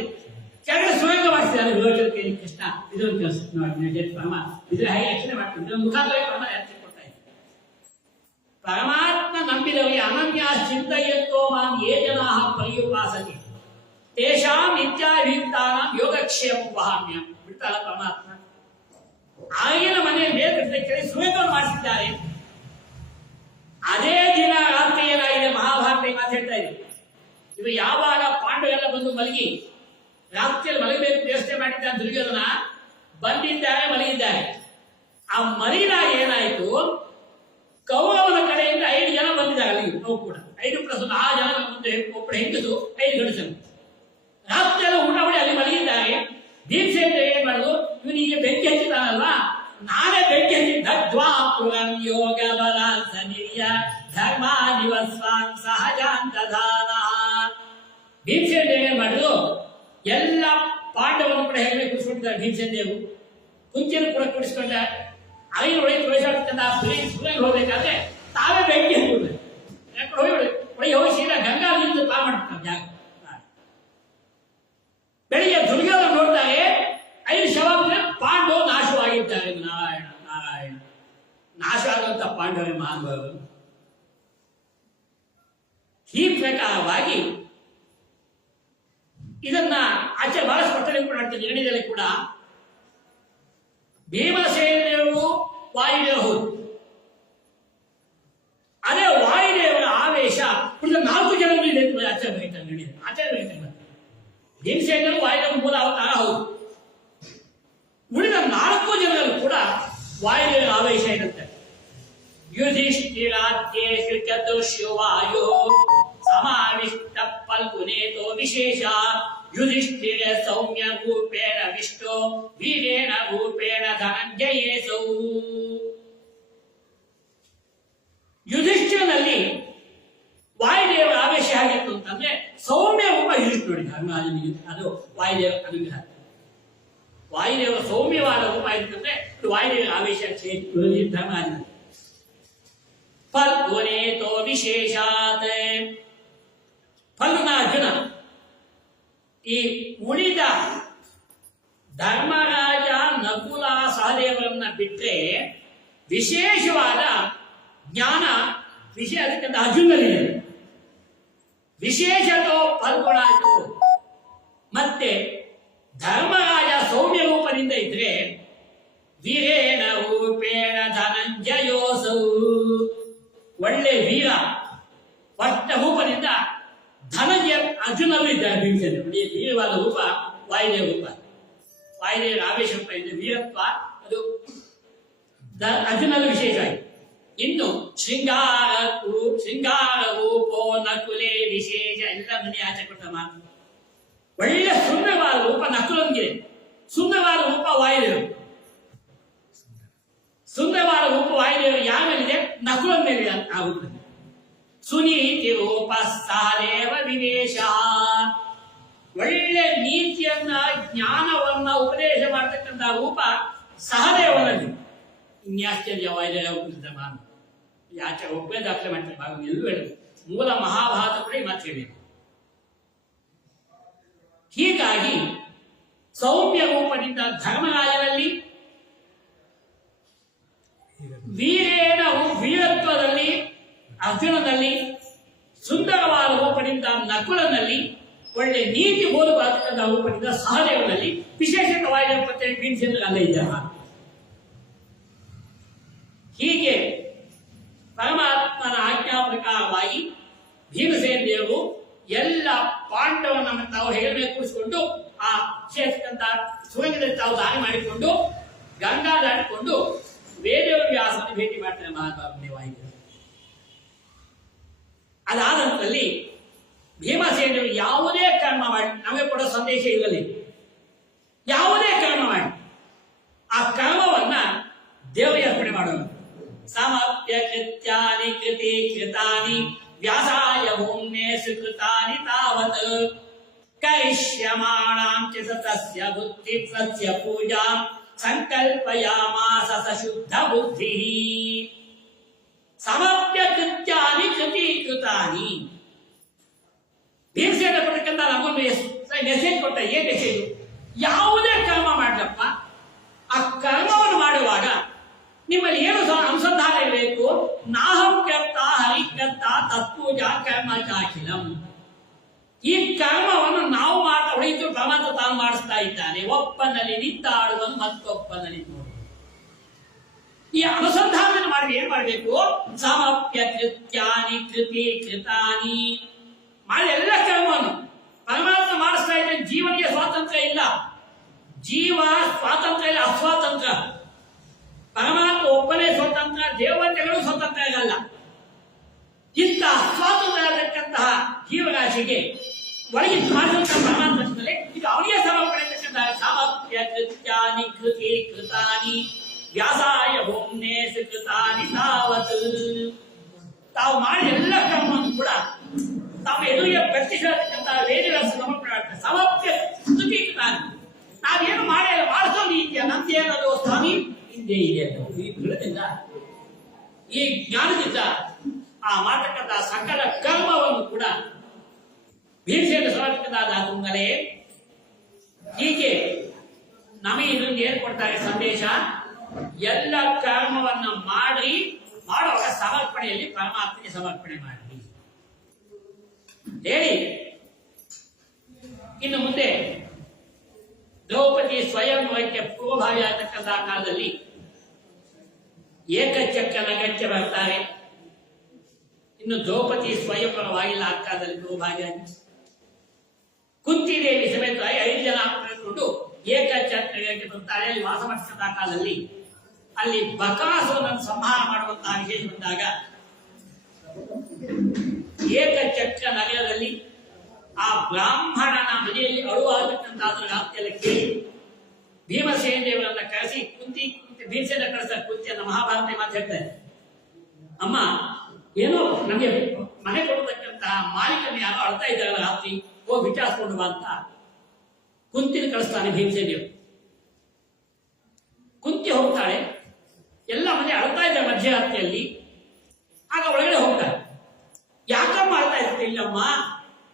ಕೆಳಗಡೆ ಸುರಂಗ ಮಾಡಿಸಿದ್ದಾರೆ. ವಿರೋಚನ ಕೃಷ್ಣ ವಿದುರನ್ನು ಕಳಿಸ್ತಾರೆ. ಪರಮಾತ್ಮ ವಿದುರ ಹೇಗೆ ರಕ್ಷಣೆ ಮಾಡ್ತಾರೆ ಮುಖಾಂತರ ಪರಮಾತ್ಮ ಕೊಡ್ತಾ ಇದ್ದಾರೆ. ಪರಮಾತ್ಮ ನಂಬಿದವರಿಗೆ ಅನನ್ಯ ಚಿಂತೆಯತ್ತೋ ಮಾಂ ಯೇ ಜನಾ ಪರ್ಯುಪಾಸತಿ ತೇಷಾಂ ನಿತ್ಯಾಭಿಯುಕ್ತಾನಾಂ ಯೋಗಕ್ಷೇಮ ವಹಾಮ್ಯಂ ಬಿಡ್ತಾರ ಪರಮಾತ್ಮ. ಆಗಿನ ಮನೆಯ ಮೇಲ್ಕಟ್ಟೆ ಸುರಂಗವನ್ನು ಮಾಡಿಸಿದ್ದಾರೆ. ಅದೇ ಬಂದು ಮಲಗಿ ರಾತ್ರಿಯಲ್ಲಿ ಮಲಗಬೇಕು ವ್ಯವಸ್ಥೆ ಮಾಡಿದ್ದಾನೆ ದುರ್ಯೋಧನ. ಬಂದಿದ್ದಾರೆ, ಮಲಗಿದ್ದಾರೆ. ಆ ಮಲಗಿದಾಗ ಏನಾಯಿತು, ಕೌರವನ ಕಡೆಯಿಂದ 5 ಜನ ಬಂದಿದ್ದಾರೆ. ಅಲ್ಲಿ ನಾವು ಕೂಡ 5+1 6 ಜನ ಮುಂದೆ, ಒಬ್ಬರು ಹೆಂಗಸು 5 ಗಂಡಸರು. ರಾತ್ರಿ ಎಲ್ಲ ಊಟ ಮಾಡಿ ಅಲ್ಲಿ ಮಲಗಿದ್ದಾರೆ. ಭೀಮಸೇನ ಏನ್ ಮಾಡುದು, ಇವನಿಗೆ ಬೆಂಕಿ ಹಚ್ಚಿದಾನಲ್ಲ, ನಾನೇ ಬೆಂಕಿ ಹಚ್ಚಿದ್ವಾಪುರಂ ಯೋಗ ಬಲ ಸನಿರ್ಯ ಧರ್ಮ ನಿವಸ್ವಾಂ ಸಹಜಾಂತಧಾನ. ಭೀಮಸೇನ ಏನ್ ಮಾಡುದು, ಎಲ್ಲ ಪಾಂಡವನ್ನು ಕೂಡ ಹೇಗೆ ಕುಡಿಸ್ಕೊಂಡಿದ್ದಾರೆ. ಭೀಮಸೇನ ದೇವರು ಕುಂಚಿನ ಕೂಡ ಕುಡಿಸ್ಕೊಂಡ. ಅಲ್ಲಿನ ಒಳಗೆ ಪ್ರವೇಶ ಸುರೇನ್ ಹೋಗ್ಬೇಕಾದ್ರೆ ತಾವೇ ಬೆಂಕಿ ಹಚ್ಚಿಬಿಡ್ಬೇಕು. ಒಳಗೆ ಹೋಗಿ ಸೀದಾ ಗಂಗಾದಿಂದ ಪಾ ಮಾಡ್ತಾರೆ ಜಾಗ. ಬೆಳಿಗ್ಗೆ ದುರ್ಯೋಧನ ನೋಡ್ತಾರೆ 5 ಶವ, ಪಾಂಡವ ನಾಶವಾಗಿದ್ದಾರೆ. ನಾರಾಯಣ ನಾರಾಯಣ, ನಾಶ ಆಗುವಂತ ಪಾಂಡವರೇ ಮಹಾನುಭಾವರು. ಈ ಪ್ರಕಾರವಾಗಿ ಇದನ್ನ ಆಚೆ ಬಹಳ ಸ್ಪಷ್ಟನೆ ಕೂಡ ಮಾಡ್ತಾರೆ. ನಿರ್ಣಯದಲ್ಲಿ ಕೂಡ ಭೀಮಸೇನರು ವಾಯುದೇವ ಹೌದು. ಅದೇ ವಾಯುದೇವರ ಆವೇಶ ಉಳಿದ 4 ಜನರು ಇದೆ ಆಚಾರ್ಯ ಬರೀತಾರೆ. ನಿರ್ಣಯ ಆಚಾರ್ಯ ಬರೀತಾರೆ. ಭೀಮಸೇನರು ವಾಯುದೇವ ಮೂಲ ಅವತಾರ ಹೌದು. ಉಳಿದ 4 ಜನರು ಕೂಡ ವಾಯುದೇವರ ಆವೇಶ ಇರುತ್ತೆ. ಯುಧಿಷ್ಠಿರಾದ್ಯೇಷು ಚತುರ್ಷು ವಾಯು ಸಮಾವಿಷ್ಟ ಫಲ್ಗುನೇತೋ ವಿಶೇಷ. ಯುಧಿಷ್ಠಿರ ಸೌಮ್ಯ ರೂಪೇಣ ವಿಷ್ಣು ವೀರೇಣ ರೂಪೇಣ ಧನಂಜಯೇಸೌ. ಯುಧಿಷ್ಠಿರನಲ್ಲಿ ವಾಯುದೇವರ ಆವೇಶ ಆಗಿತ್ತು ಅಂತಂದ್ರೆ ಸೌಮ್ಯ ರೂಪ ಯುಧಿಷ್ಠಿರ ನೋಡಿ. ಧರ್ಮರಾಜನಿಗೆ ಅದು ವಾಯುದೇವ ಅನುಗ್ರಹ. ವಾಯುದೇವರ ಸೌಮ್ಯವಾದ ರೂಪ ಇತ್ತಂದ್ರೆ ಅದು ವಾಯುದೇವರ ಆವೇಶ ಧರ್ಮರಾಜನ. ಫಲ್ಗುನೇತೋ ವಿಶೇಷಾತ್. ಫಲ್ಗುನ ಅರ್ಜುನ ಈ ಉಳಿದ ಧರ್ಮರಾಜ ನಕುಲ ಸಹದೇವರನ್ನ ಬಿಟ್ಟರೆ ವಿಶೇಷವಾದ ಜ್ಞಾನ ವಿಷಯ ಅದಕ್ಕಿಂತ ಅರ್ಜುನನಿದೆ. ವಿಶೇಷತೋ ಫಲ್ಗುಣ ಆಯಿತು. ಮತ್ತೆ ಧರ್ಮರಾಜ ಸೌಮ್ಯ ರೂಪದಿಂದ ಇದ್ರೆ ವೀರೇಣ ರೂಪೇಣ ಧನಂಜಯೋಸೌ. ಒಳ್ಳೆ ವೀರ ಪಟ್ಟ ರೂಪದಿಂದ ಧನಂಜಯ ಅರ್ಜುನಲ್ಲೂ ಇದ್ದಾರೆ. ಭೀಮಸೇನ ವೀರವಾದ ರೂಪ ವಾಯುದೇವ ರೂಪ. ವಾಯುದೇವರ ಆವೇಶ ರೂಪ ಇದೆ, ವೀರತ್ವ ಅದು ಅರ್ಜುನಲ್ಲೂ ವಿಶೇಷ ಆಯಿತು. ಇನ್ನು ಶೃಂಗಾರ ರೂಪೋ ನಕುಲೆ ವಿಶೇಷ. ಎಲ್ಲ ಮನೆ ಆಚೆ ಕೊಟ್ಟ ಮಾತು. ಒಳ್ಳೆ ಸುಂದರವಾದ ರೂಪ ನಕುಲಂಗಿದೆ. ಸುಂದರವಾದ ರೂಪ ವಾಯುದೇವರು. ಸುಂದರವಾದ ರೂಪ ವಾಯುದೇವರು ಯಾವ ಮೇಲಿದೆ, ನಕುಲನ ಮೇಲೆ ಆಗುತ್ತದೆ. ಸುನೀತಿ ರೂಪ ಸಹದೇವ ವಿವೇಶ. ಒಳ್ಳೆ ನೀತಿಯನ್ನ ಜ್ಞಾನವನ್ನ ಉಪದೇಶ ಮಾಡತಕ್ಕಂತಹ ರೂಪ ಸಹದೇವನಲ್ಲಿ. ಇನ್ಯಾಶ್ಚರ್ಯ ವಾಯುದೇವ ಮಾನು ಯಾಕೆ ಒಬ್ಬೇ ದಾಖಲೆ ಮಾಡ್ತಾರೆ. ಭಾಗ ಎಲ್ಲೂ ಹೇಳುದು ಮೂಲ ಮಹಾಭಾರತ ಕೂಡ ಈ ಮಾತು ಹೇಳಿದೆ. ಹೀಗಾಗಿ ಸೌಮ್ಯ ರೂಪದಿಂದ ಧರ್ಮರಾಜನಲ್ಲಿ, ವೀರತ್ವದಲ್ಲಿ ಅರ್ಜುನನಲ್ಲಿ, ಸುಂದರವಾದ ರೂಪದಿಂದ ನಕುಲನಲ್ಲಿ, ಒಳ್ಳೆ ನೀತಿ ಬೋಧವಾದ ರೂಪದಿಂದ ಸಹದೇವನಲ್ಲಿ, ವಿಶೇಷವಾಗಿ ಭೀಮಸೇನ ಅಲ್ಲೇ ಇದ್ದಾರೆ. ಹೀಗೆ ಪರಮಾತ್ಮನ ಆಜ್ಞಾ ಪ್ರಕಾರವಾಗಿ ಭೀಮಸೇನ ದೇವರು ಎಲ್ಲ ಪಾಂಡವರನ್ನ ತಾವು ಹೆಗಲೇ ಕೂರಿಸಿಕೊಂಡು ಆ ವಿಶೇಷಕ್ಕಂತ ಸುರಂಗದಲ್ಲಿ ತಾವು ದಾನ ಮಾಡಿಕೊಂಡು ಗಂಗಾ ದಾಟಿಕೊಂಡು ವೇದವ್ಯಾಸನ ಭೇಟಿ ಮಾಡ್ತಾರೆ ಮಹಾತ್ಮವಾಗಿ. ಅದಾದ ನಂತರದಲ್ಲಿ ಭೀಮಸೇನರು ಯಾವುದೇ ಕರ್ಮ ಮಾಡಿ, ನಮಗೆ ಕೊಡೋ ಸಂದೇಶ ಇರಲಿ, ಯಾವುದೇ ಕರ್ಮ ಮಾಡಿ ಆ ಕರ್ಮವನ್ನ ದೇವರಿಗೆ ಅರ್ಪಣೆ ಮಾಡೋಣ. ಸಮಪ್ಯ ಕೃತ್ಯಾನಿ ಕೃತಿ ಕೃತಾನಿ ವ್ಯಾಸಾಯ ಭೂಮ್ನೇ ಸುಕೃತಾನಿ ತಾವತ್ ಕರಿಷ್ಯಮಾಣಾಂ ಚ ತಸ್ಯ ಬುದ್ಧಿ ತಸ್ಯ ಪೂಜಾ ಸಂಕಲ್ಪಯಾಮಾಸ ಶುದ್ಧ ಬುದ್ಧಿ. ಸಮಪ್ಯ ಕೃತ್ಯಾನಿ ಕೃತಿ ಕೃತಾನಿ. ಭೀಮಸೇನ ಕೊಟ್ಟಕ್ಕಂತ ನಮ್ಮನ್ನು ಮೆಸೇಜ್ ಕೊಟ್ಟ. ಏನ್ ಮೆಸೇಜ್? ಯಾವುದೇ ಕರ್ಮ ಮಾಡ್ಲಪ್ಪ, ಆ ಕರ್ಮವನ್ನು ಮಾಡುವಾಗ ನಿಮ್ಮಲ್ಲಿ ಏನು ಅನುಸಂಧಾನ ಇರಬೇಕು. ನಾಹಂ ಕರ್ತ ಹರಿಕರ್ತ ತತ್ಪೂಜಾ ಕರ್ಮ ಚಾಖಿಲಂ. ಈ ಕರ್ಮವನ್ನು ನಾವು ಮಾಡ್ತಾ ಉಳಿದು ಭಗವಂತ ತಾನು ಮಾಡಿಸ್ತಾ ಇದ್ದಾನೆ. ಒಪ್ಪನಲ್ಲಿ ನಿಂತಾಡುವನು ಮತ್ತೊಪ್ಪನಲ್ಲಿ ನೋಡು. ಈ ಅನುಸಂಧಾನ ಮಾಡಿ ಏನ್ ಮಾಡಬೇಕು? ಸಮಪ್ಯ ಕೃತ್ಯಾನಿ ಕೃತಿ ಕೃತಾನಿ ಮಾಡಿ ಎಲ್ಲ ಕರ್ಮವನ್ನು ಪರಮಾತ್ಮ ಮಾಡಿಸ್ತಾ ಇದ್ರೆ ಜೀವನಿಗೆ ಸ್ವಾತಂತ್ರ್ಯ ಇಲ್ಲ. ಜೀವ ಸ್ವಾತಂತ್ರ್ಯ ಇಲ್ಲ, ಅಸ್ವಾತಂತ್ರ್ಯ. ಪರಮಾತ್ಮ ಒಬ್ಬನೇ ಸ್ವತಂತ್ರ, ದೇವತೆಗಳು ಸ್ವತಂತ್ರ ಇರಲ್ಲ. ಇಂಥ ಸ್ವಾತಂತ್ರ್ಯ ಇರತಕ್ಕಂತಹ ಜೀವರಾಶಿಗೆ ಒಳಗಿದ್ದು ಮಾಡಿದಂತಹ ಪರಮಾತ್ಮದಲ್ಲಿ ಇದು ಅವನಿಗೆ ಸಮರ್ಪಣೆ ಇರತಕ್ಕಂತಹ ಸಾಮರ್ಥ್ಯ ಕೃತ್ಯಾನಿ ಕೃತಿ ಕೃತಾನಿ ವ್ಯಾಸಾಯ ಭೂಮ್ನೇ ಕೃತಾನಿ ತಾವತ್. ತಾವು ಮಾಡಿ ಎಲ್ಲ ಕರ್ಮವನ್ನು ಕೂಡ ತಮ್ಮ ಎದುರಿಗೆ ಪ್ರತ್ಯಕ್ಷತಕ್ಕಂತಹ ವೇದಗಳ ಸಮರ್ಪಣೆ ಮಾಡ್ತಾರೆ. ಸಮರ್ಪ್ಯ ಸ್ತುತಿ ಕೃತಾನಿ. ನಾವೇನು ಮಾಡಿಸೋ ರೀತಿಯ ನಂದೇನದು ಸ್ವಾಮಿ ಹಿಂದೆ ಇದೆ. ಈ ದೃಢದಿಂದ ಈ ಜ್ಞಾನದಿಂದ ಆ ಮಾಡತಕ್ಕಂತಹ ಸಕಲ ಕರ್ಮವನ್ನು ಕೂಡ ಭೀಮಸೇನ ಸಮರ್ಪಿತನಾದಾದ್ರಿಂದಲೇ ಹೀಗೆ ನಮಗೆ ಇದನ್ನು ಏನ್ ಕೊಡ್ತಾರೆ ಸಂದೇಶ, ಎಲ್ಲ ಕರ್ಮವನ್ನ ಮಾಡುವಾಗ ಸಮರ್ಪಣೆಯಲ್ಲಿ ಪರಮಾತ್ಮನಿಗೆ ಸಮರ್ಪಣೆ ಮಾಡಿ ಹೇಳಿ. ಇನ್ನು ಮುಂದೆ ದ್ರೌಪದಿ ಸ್ವಯಂವರಕ್ಕೆ ಪೂರ್ವಭಾವಿ ಆಗತಕ್ಕಂತಹ ಕಾಲದಲ್ಲಿ ಏಕಚಕ್ರ ನಗರಕ್ಕೆ ಬರ್ತಾರೆ. ಇನ್ನು ದ್ರೌಪದಿ ಸ್ವಯಂವರವಾಗಿಲ್ಲ ಆ ಕಾಲದಲ್ಲಿ ಪೂರ್ವಭಾವಿಯಾಗಿ ಕುಂತಿದೇವಿ ಸಮೇತವಾಗಿ 5 ಜನ ಕರೆದುಕೊಂಡು ಏಕಚಕ್ರಕ್ಕೆ ಬರ್ತಾರೆ. ಅಲ್ಲಿ ವಾಸ ಮಾಡ್ತಕ್ಕಂತಹ ಕಾಲದಲ್ಲಿ ಅಲ್ಲಿ ಬಕಾಸುರನನ್ನು ಸಂಹಾರ ಮಾಡುವಂತಹ ವಿಶೇಷ ಬಂದಾಗ ಏಕಚಕ್ರ ನಗರದಲ್ಲಿ ಆ ಬ್ರಾಹ್ಮಣನ ಮನೆಯಲ್ಲಿ ಅಳುವಾಗತಕ್ಕಂತಹ ರಾತ್ರಿಯೆಲ್ಲ ಕೇಳಿ ಭೀಮಸೇನ ದೇವರನ್ನ ಕರೆಸಿ ಭೀಮಸೇನ ಕಳಿಸ್ತಾರೆ. ಕುಂತಿಯನ್ನ ಮಹಾಭಾರತ ಮಾತಾಡ್ತಾರೆ, ಅಮ್ಮ ಏನೋ ನಮಗೆ ಮನೆ ಕೊಡತಕ್ಕಂತಹ ಮಾಲೀಕನ ಯಾರೋ ಅಳ್ತಾ ಇದ್ದಾರಲ್ಲ ರಾತ್ರಿ, ಹೋಗಿ ವಿಚಾರಿಸ್ಕೊಂಡು ಬಾ ಅಂತ ಕುಂತಿನ ಕಳಿಸ್ತಾನೆ ಭೀಮಸೇನ ದೇವರು. ಕುಂತಿ ಹೋಗ್ತಾಳೆ, ಎಲ್ಲ ಮನೆ ಅಳ್ತಾ ಇದ್ದಾರೆ ಮಧ್ಯರಾತ್ರಿಯಲ್ಲಿ. ಆಗ ಒಳಗಡೆ ಹೋಗ್ತಾರೆ. ಯಾಕಮ್ಮ ಅಳ್ತಾ ಇರ್ತಾರೆ? ಇಲ್ಲಮ್ಮ,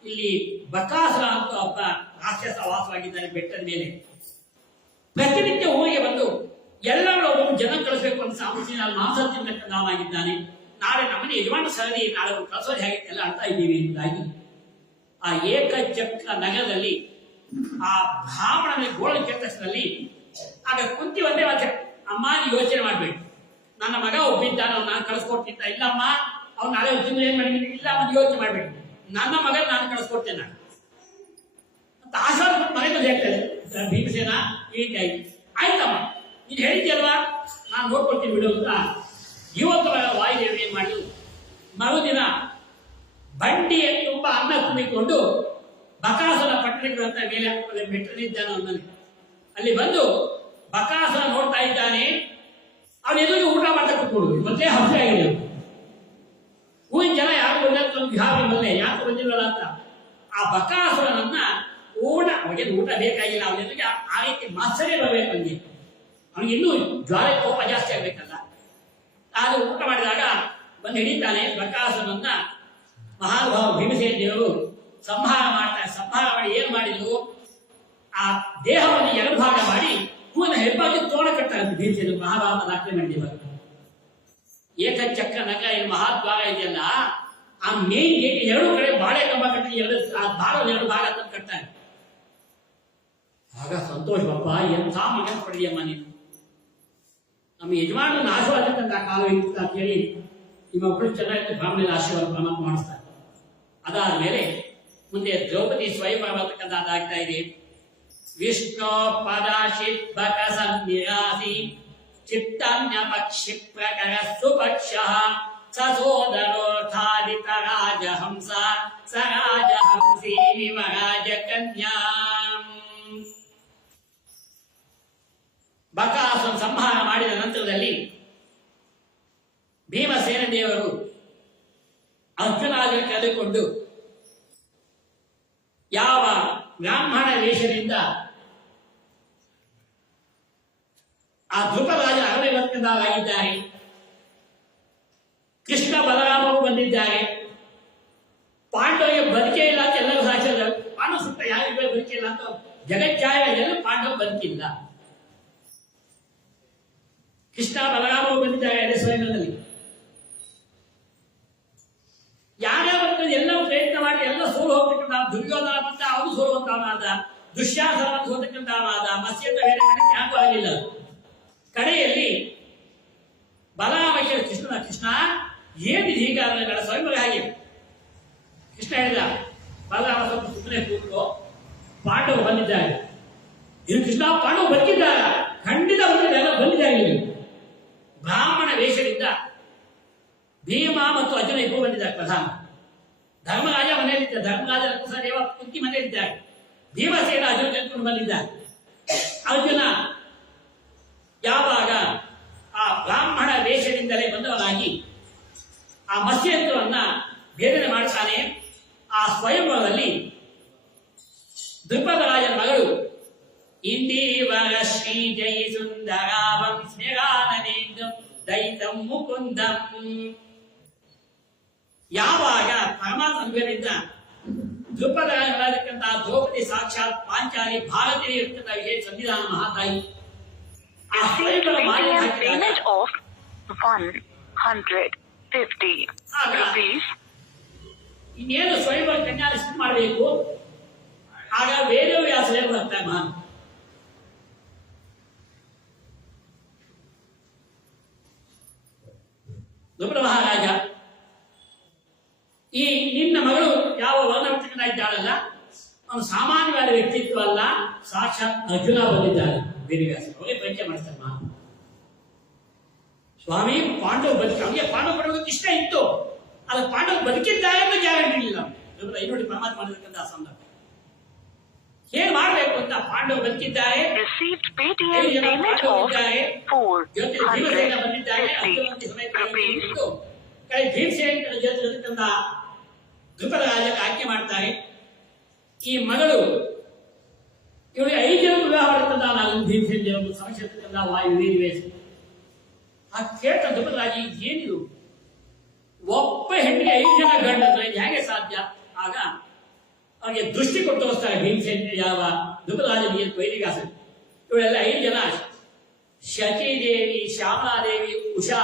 ಇಲ್ಲಿ ಬಕಾಸುರ ಅಂತ ಒಬ್ಬ ರಾಕ್ಷಸ ವಾಸವಾಗಿದ್ದಾನೆ ಬೆಟ್ಟದ ಮೇಲೆ. ಪ್ರತಿನಿತ್ಯ ಊರಿಗೆ ಬಂದು ಎಲ್ಲರೂ ಒಬ್ಬರು ಜನ ಕಳಿಸಬೇಕು ಅಂತ ಸಾಮರ್ಥ್ಯ ಮಾಂಸ ತಿನ್ನಬೇಕಾಗಿದ್ದಾನೆ. ನಾಳೆ ನಮ್ಮನೆ ಯಜಮಾನ ಸರದಿ ನಾಳೆ ಕಳಿಸೋದು ಹೇಗೆ ಎಲ್ಲ ಅಳ್ತಾ ಇದ್ದೀವಿ ಎಂಬುದಾಗಿ ಆ ಏಕಚಕ್ರ ನಗರದಲ್ಲಿ ಆ ಬ್ರಾಹ್ಮಣನ ಗೋಳು ಕೆತ್ತದಲ್ಲಿ ಆಗ ಕುಂತಿ ಒಂದೇ ಮಾತು, ಅಮ್ಮ ನೀವು ಯೋಚನೆ ಮಾಡ್ಬೇಕು, ನನ್ನ ಮಗ ಒಬ್ಬಿದ್ದಾನ, ನಾನು ಕಳಿಸ್ಕೊಡ್ತಿದ್ದ. ಇಲ್ಲಮ್ಮ, ಅವ್ನು ನಾಳೆ ತಿಂಗಳು ಏನ್ ಮಾಡಿದ್ದೀನಿ, ಇಲ್ಲ ಅಮ್ಮ ಯೋಚನೆ ಮಾಡ್ಬೇಕು, ನನ್ನ ಮಗ ನಾನು ಕಳಿಸ್ಕೊಡ್ತೇನೆ ಅಂತ ಆಶೀರ್ವಾದ ಕೊಟ್ಟು ಮನೆ ಬಂದು ಹೇಳ್ತಾರೆ ಭೀಮಸೇನ. ಈ ರೀತಿ ಆಯ್ತು, ಆಯ್ತಮ್ಮ ನೀನು ಹೇಳಿದ್ಯಲ್ವಾ, ನಾನು ನೋಡ್ಕೊಡ್ತೀನಿ ಬಿಡು ಅಂತ ಇವತ್ತು ವಾಯುದೇವರು ಏನ್ ಮಾಡಿ ಮರುದಿನ ಬಂಡಿಯ ತುಂಬಾ ಅನ್ನ ತುಂಬಿಕೊಂಡು ಬಕಾಸುರ ಪಟ್ಟಣಕ್ಕೆ ಮೇಲೆ ಮೆಟ್ಟಲಿದ್ದಾನೆ ಅವನಲ್ಲಿ. ಅಲ್ಲಿ ಬಂದು ಬಕಾಸುರ ನೋಡ್ತಾ ಇದ್ದಾನೆ. ಅವನ ಎದುರಿಗೆ ಊಟ ಮಾಡ್ತಾ ಕೂತ್ಕೊಡುದು. ಮೊದಲೇ ಹಬ್ಬ ಆಗಿದೆ. ಹೂವಿನ ಜನ ಯಾರು ಬಂದ ವಿಹಾರ ಬಲ್ಲೆ ಯಾಕೆ ಬಂದಿರಲ್ಲ ಅಂತ ಆ ಬಕಾಸುರನನ್ನ ಅವನಿಗೆ ಊಟ ಬೇಕಾಗಿಲ್ಲ. ಅವನ ಎದುರಿಗೆ ಆ ರೀತಿ ಮಾತ್ಸರ್ಯ ಬರಬೇಕು. ಅವನಿಗೆ ಇನ್ನೂ ಜ್ವಾಲೆ ಕೋಪ ಜಾಸ್ತಿ ಆಗ್ಬೇಕಲ್ಲ. ಅದು ಊಟ ಮಾಡಿದಾಗ ಬಂದು ಹಿಡಿತಾನೆ ಬಕಾಸುರನನ್ನ. ಮಹಾನುಭಾವ ಭೀಮಸೇನ ದೇವರು ಸಂಹಾರ ಮಾಡ್ತಾರೆ. ಸಂಹಾರ ಮಾಡಿ ಏನ್ ಮಾಡಿದ್ರು, ಆ ದೇಹವನ್ನು 2 ಭಾಗ ಮಾಡಿ ಹೂವಿನ ಹೆಬ್ಬಾಗಿ ತೋಳ ಕಟ್ತಾರೆ. ಭೀಮಸೇನ ಮಹಾಭಾರತ ದಾಖಲೆ ಮಾಡಿದ್ದೀವಿ. ಏಕಚಕ್ರ ನಗರ ಏನು ಮಹಾದ್ವಾರ ಇದೆಯಲ್ಲ, ಆ ಮೇನ್ ಗೇಟ್ 2 ಕಡೆ ಬಾಳೆ ಕಂಬ ಕಟ್ಟಿ ಆ ಭಾಗ 2 ಭಾಗ ಅಂತ ಕಟ್ತಾರೆ. ಆಗ ಸಂತೋಷ, ಬಾಪ ಎಂಥ ಮಗನ ಪಡೆಯಮ್ಮ ನೀನು, ನಮ್ಮ ಯಜಮಾನನ ಆಶೀರ್ವಾದ ಕಾಲ ಇತ್ತು ಅಂತ ಹೇಳಿ ನಿಮ್ಮ ಮಕ್ಕಳು ಚೆನ್ನಾಗಿ ಬ್ರಾಹ್ಮಣನ ಆಶೀರ್ವಾದ ಪರಮಾತ್ಮ ಮಾಡಿಸ್ತಾರೆ. ಅದಾದ್ಮೇಲೆ ಮುಂದೆ ದ್ರೌಪದಿ ಸ್ವಯಂವರ ಬರ್ತಕ್ಕಂಥದ್ದಾಗ್ತಾ ಇದೆ. ವಿಷ್ಣು ಪದಾಶಿತ್ ಬಕಸನ್ನಿರಾಸಿ ಚಿತ್ತಾನ್ಯ ಪಕ್ಷಿ ಪ್ರಕರ ಸುಪಕ್ಷ ಸಸೋದರೋರ್ಥಾದಿತ ರಾಜಹಂಸ ಸ ರಾಜಹಂಸಿ ವಿಮರಾಜ ಕನ್ಯಾ. ಬಕಾಸುರ ಸಂಹಾರ ಮಾಡಿದ ನಂತರದಲ್ಲಿ ಭೀಮಸೇನ ದೇವರು ಅರ್ಜುನಾದಿಗಳನ್ನು ಕರೆದುಕೊಂಡು ಯಾವ ಬ್ರಾಹ್ಮಣ ವೇಷದಿಂದ ಆ ಧ್ರುಪರಾಜ ಅರಣ್ಯ ವರ್ಗದವರಾಗಿದ್ದಾರೆ. ಕೃಷ್ಣ ಬಲರಾಮರು ಬಂದಿದ್ದಾರೆ. ಪಾಂಡವರಿಗೆ ಬದುಕೇ ಇಲ್ಲ ಅಂತ ಎಲ್ಲರೂ ಸಾಕ್ಷಿ. ಪಾಂಡವ ಸುತ್ತ ಯಾರಿಗೂ ಬದುಕಿಲ್ಲ ಅಂತ ಜಗಜ್ಜಾಯದಲ್ಲಿ ಪಾಂಡವ ಬದುಕಿಲ್ಲ. ಕೃಷ್ಣ ಬಲರಾಮರು ಬಂದಿದ್ದಾರೆ ಅದೇ ಸ್ವಯಂದಲ್ಲಿ. ಯಾರ್ಯಾವ ಎಲ್ಲ ಪ್ರಯತ್ನ ಮಾಡಿ ಎಲ್ಲ ಸೋಲು ಹೋಗ್ತಕ್ಕಂಥ ದುರ್ಯೋಧನ ಬಂದ, ಅವನು ಸೋಲುವಂತವನಾದ. ದುಶ್ಯಾಸನ ಹೋಗ್ತಕ್ಕಂಥವನಾದ. ಮತ್ಸ್ಯಂತ ಬೇರೆ ಮಾಡಕ್ಕೆ ಯಾಕೂ ಆಗಲಿಲ್ಲ. ಕಡೆಯಲ್ಲಿ ಬಲರಾಮ ಕೃಷ್ಣ ಏನಿದೆ ಹೀಗಾದ್ರೆ ಸ್ವಯಂವರ ಹಾಗೆ ಕೃಷ್ಣ ಹೇಳಿದ. ಬಲರಾಮ ಸ್ವಲ್ಪ ಸುಮ್ಮನೆ ಕೂತು ಪಾಂಡವರು ಬಂದಿದ್ದಾರೆ. ಇದು ಕೃಷ್ಣ ಪಾಂಡವರು ಬದುಕಿದ್ದಾರೆ, ಖಂಡಿತ ಬಂದಿದ್ದಾರೆ. ಬ್ರಾಹ್ಮಣ ವೇಷದಿಂದ ಭೀಮ ಮತ್ತು ಅರ್ಜುನ ಇಬ್ಬರು ಬಂದಿದ್ದಾರೆ. ಪ್ರಧಾನ ಧರ್ಮರಾಜ ಮನೆಯಲ್ಲಿದ್ದ, ಧರ್ಮರಾಜ ರತ್ನಸದೇವ ಕುಂತಿ ಮನೆಯಲ್ಲಿದ್ದಾರೆ. ಭೀಮಸೇನ ಅರ್ಜುನ ಕರ್ಕೊಂಡು ಬಂದಿದ್ದಾರೆ. ಅರ್ಜುನ ಯಾವಾಗ ಆ ಬ್ರಾಹ್ಮಣ ವೇಷದಿಂದಲೇ ಬಂದವನಾಗಿ ಆ ಮತ್ಸ್ಯಂತ್ರವನ್ನ ಭೇದನೆ ಮಾಡ್ತಾನೆ, ಆ ಸ್ವಯಂವರದಲ್ಲಿ ದ್ರುಪದ ರಾಜನ ಮಗಳು ಇಂದೀವರ ಶ್ರೀ ಜೈ ಸುಂದರಾವಂ ಸ್ನೇಹಾನನೇಂದ್ರಂ ದೈತಂ ಮುಕುಂದಂ, ಯಾವಾಗ ಪರಮಾತ್ಮನಿಂದ ದ್ರುಪದ ರಾಜನಾಗಿರ್ತಕ್ಕಂತಹ ದ್ರೌಪದಿ ಸಾಕ್ಷಾತ್ ಪಾಂಚಾಲಿ ಭಾರತೀಯ ಇರ್ತಕ್ಕಂಥ ವಿಶೇಷ ಸಂವಿಧಾನ ಮಹಾತಾಯಿ ಆ ಸ್ವಯಂವರ ಮಾಡಿ ಇನ್ನೇನು ಸ್ವಯಂವರ ಕನ್ಯಾನ ಸಿದ್ಧ ಮಾಡಬೇಕು. ಆಗ ವೇದವ್ಯಾಸರೇ ಬರ್ತಾರೆ. ಮಹಾನ್ ದ್ರುಪದ ಮಹಾರಾಜ, ಈ ನಿನ್ನ ಮಗಳು ಯಾವ ವರ್ಣವರ್ತಕನ ಇದ್ದಾಳಲ್ಲ, ಅವನು ಸಾಮಾನ್ಯವಾದ ವ್ಯಕ್ತಿತ್ವ ಅಲ್ಲ, ಸಾಕ್ಷಾತ್ ಅರ್ಜುನ ಬಂದಿದ್ದಾರೆ. ವೇದವ್ಯಾಸ ಅವರೇ ಪರಿಚಯ ಮಾಡಿಸ್ತಾರೆ. ಮಹಾನ್ ಸ್ವಾಮಿ ಪಾಂಡವ ಬದುಕಿ, ಅವನಿಗೆ ಪಾಂಡವ ಪಡೋದಕ್ಕೆ ಇಷ್ಟ ಇತ್ತು, ಅದು ಪಾಂಡವ ಬದುಕಿದ್ದಾರೆ ಅಂತ ಗ್ಯಾರಂಟಿ ಇಲ್ಲ. ನೋಡಿ ಪರಮಾತ್ಮ ಮಾಡಿರ್ತಕ್ಕಂಥ ಸಂದರ್ಭ ಏನ್ ಮಾಡ್ಬೇಕು ಅಂತ, ಪಾಂಡವ ಬದುಕಿದ್ದಾರೆ, ಭೀಮಸೇನ ಬಂದಿದ್ದಾರೆ, ಭೀಮಸೇನ ಜೊತೆ ದ್ರುಪದ ರಾಜಕ್ಕೆ ಆಜ್ಞೆ ಮಾಡ್ತಾರೆ. ಈ ಮಗಳು ಇವಳಿಗೆ 5 ಜನ ವಿವಾಹ ಮಾಡ್ತಕ್ಕಂಥ ನಾನು ಭೀಮಸೇನ ದೇವರು ಸಮಸ್ಯೆ ವಾಯು ವೇದಿವೇಶ ಆ ಕೇಳ್ತ ದ್ರುಪದ ರಾಜ ಏನಿದು, ಒಬ್ಬ ಹೆಣ್ಣಿಗೆ 5 ಜನ ಗಂಡ ಅಂದ್ರೆ ಹೇಗೆ ಸಾಧ್ಯ? ಆಗ ಅವನಿಗೆ ದೃಷ್ಟಿ ಕೊಟ್ಟು ತೋರಿಸ್ತಾರೆ ಭೀಮಸೇನ ಯಾವ ದ್ರುಪದ ರಾಜನಿಗೆ ವೈದಿವ್ಯಾಸ. ಇವಳೆಲ್ಲ 5 ಜನ, ಶಚಿದೇವಿ, ಶ್ಯಾಮಲಾದೇವಿ, ಉಷಾ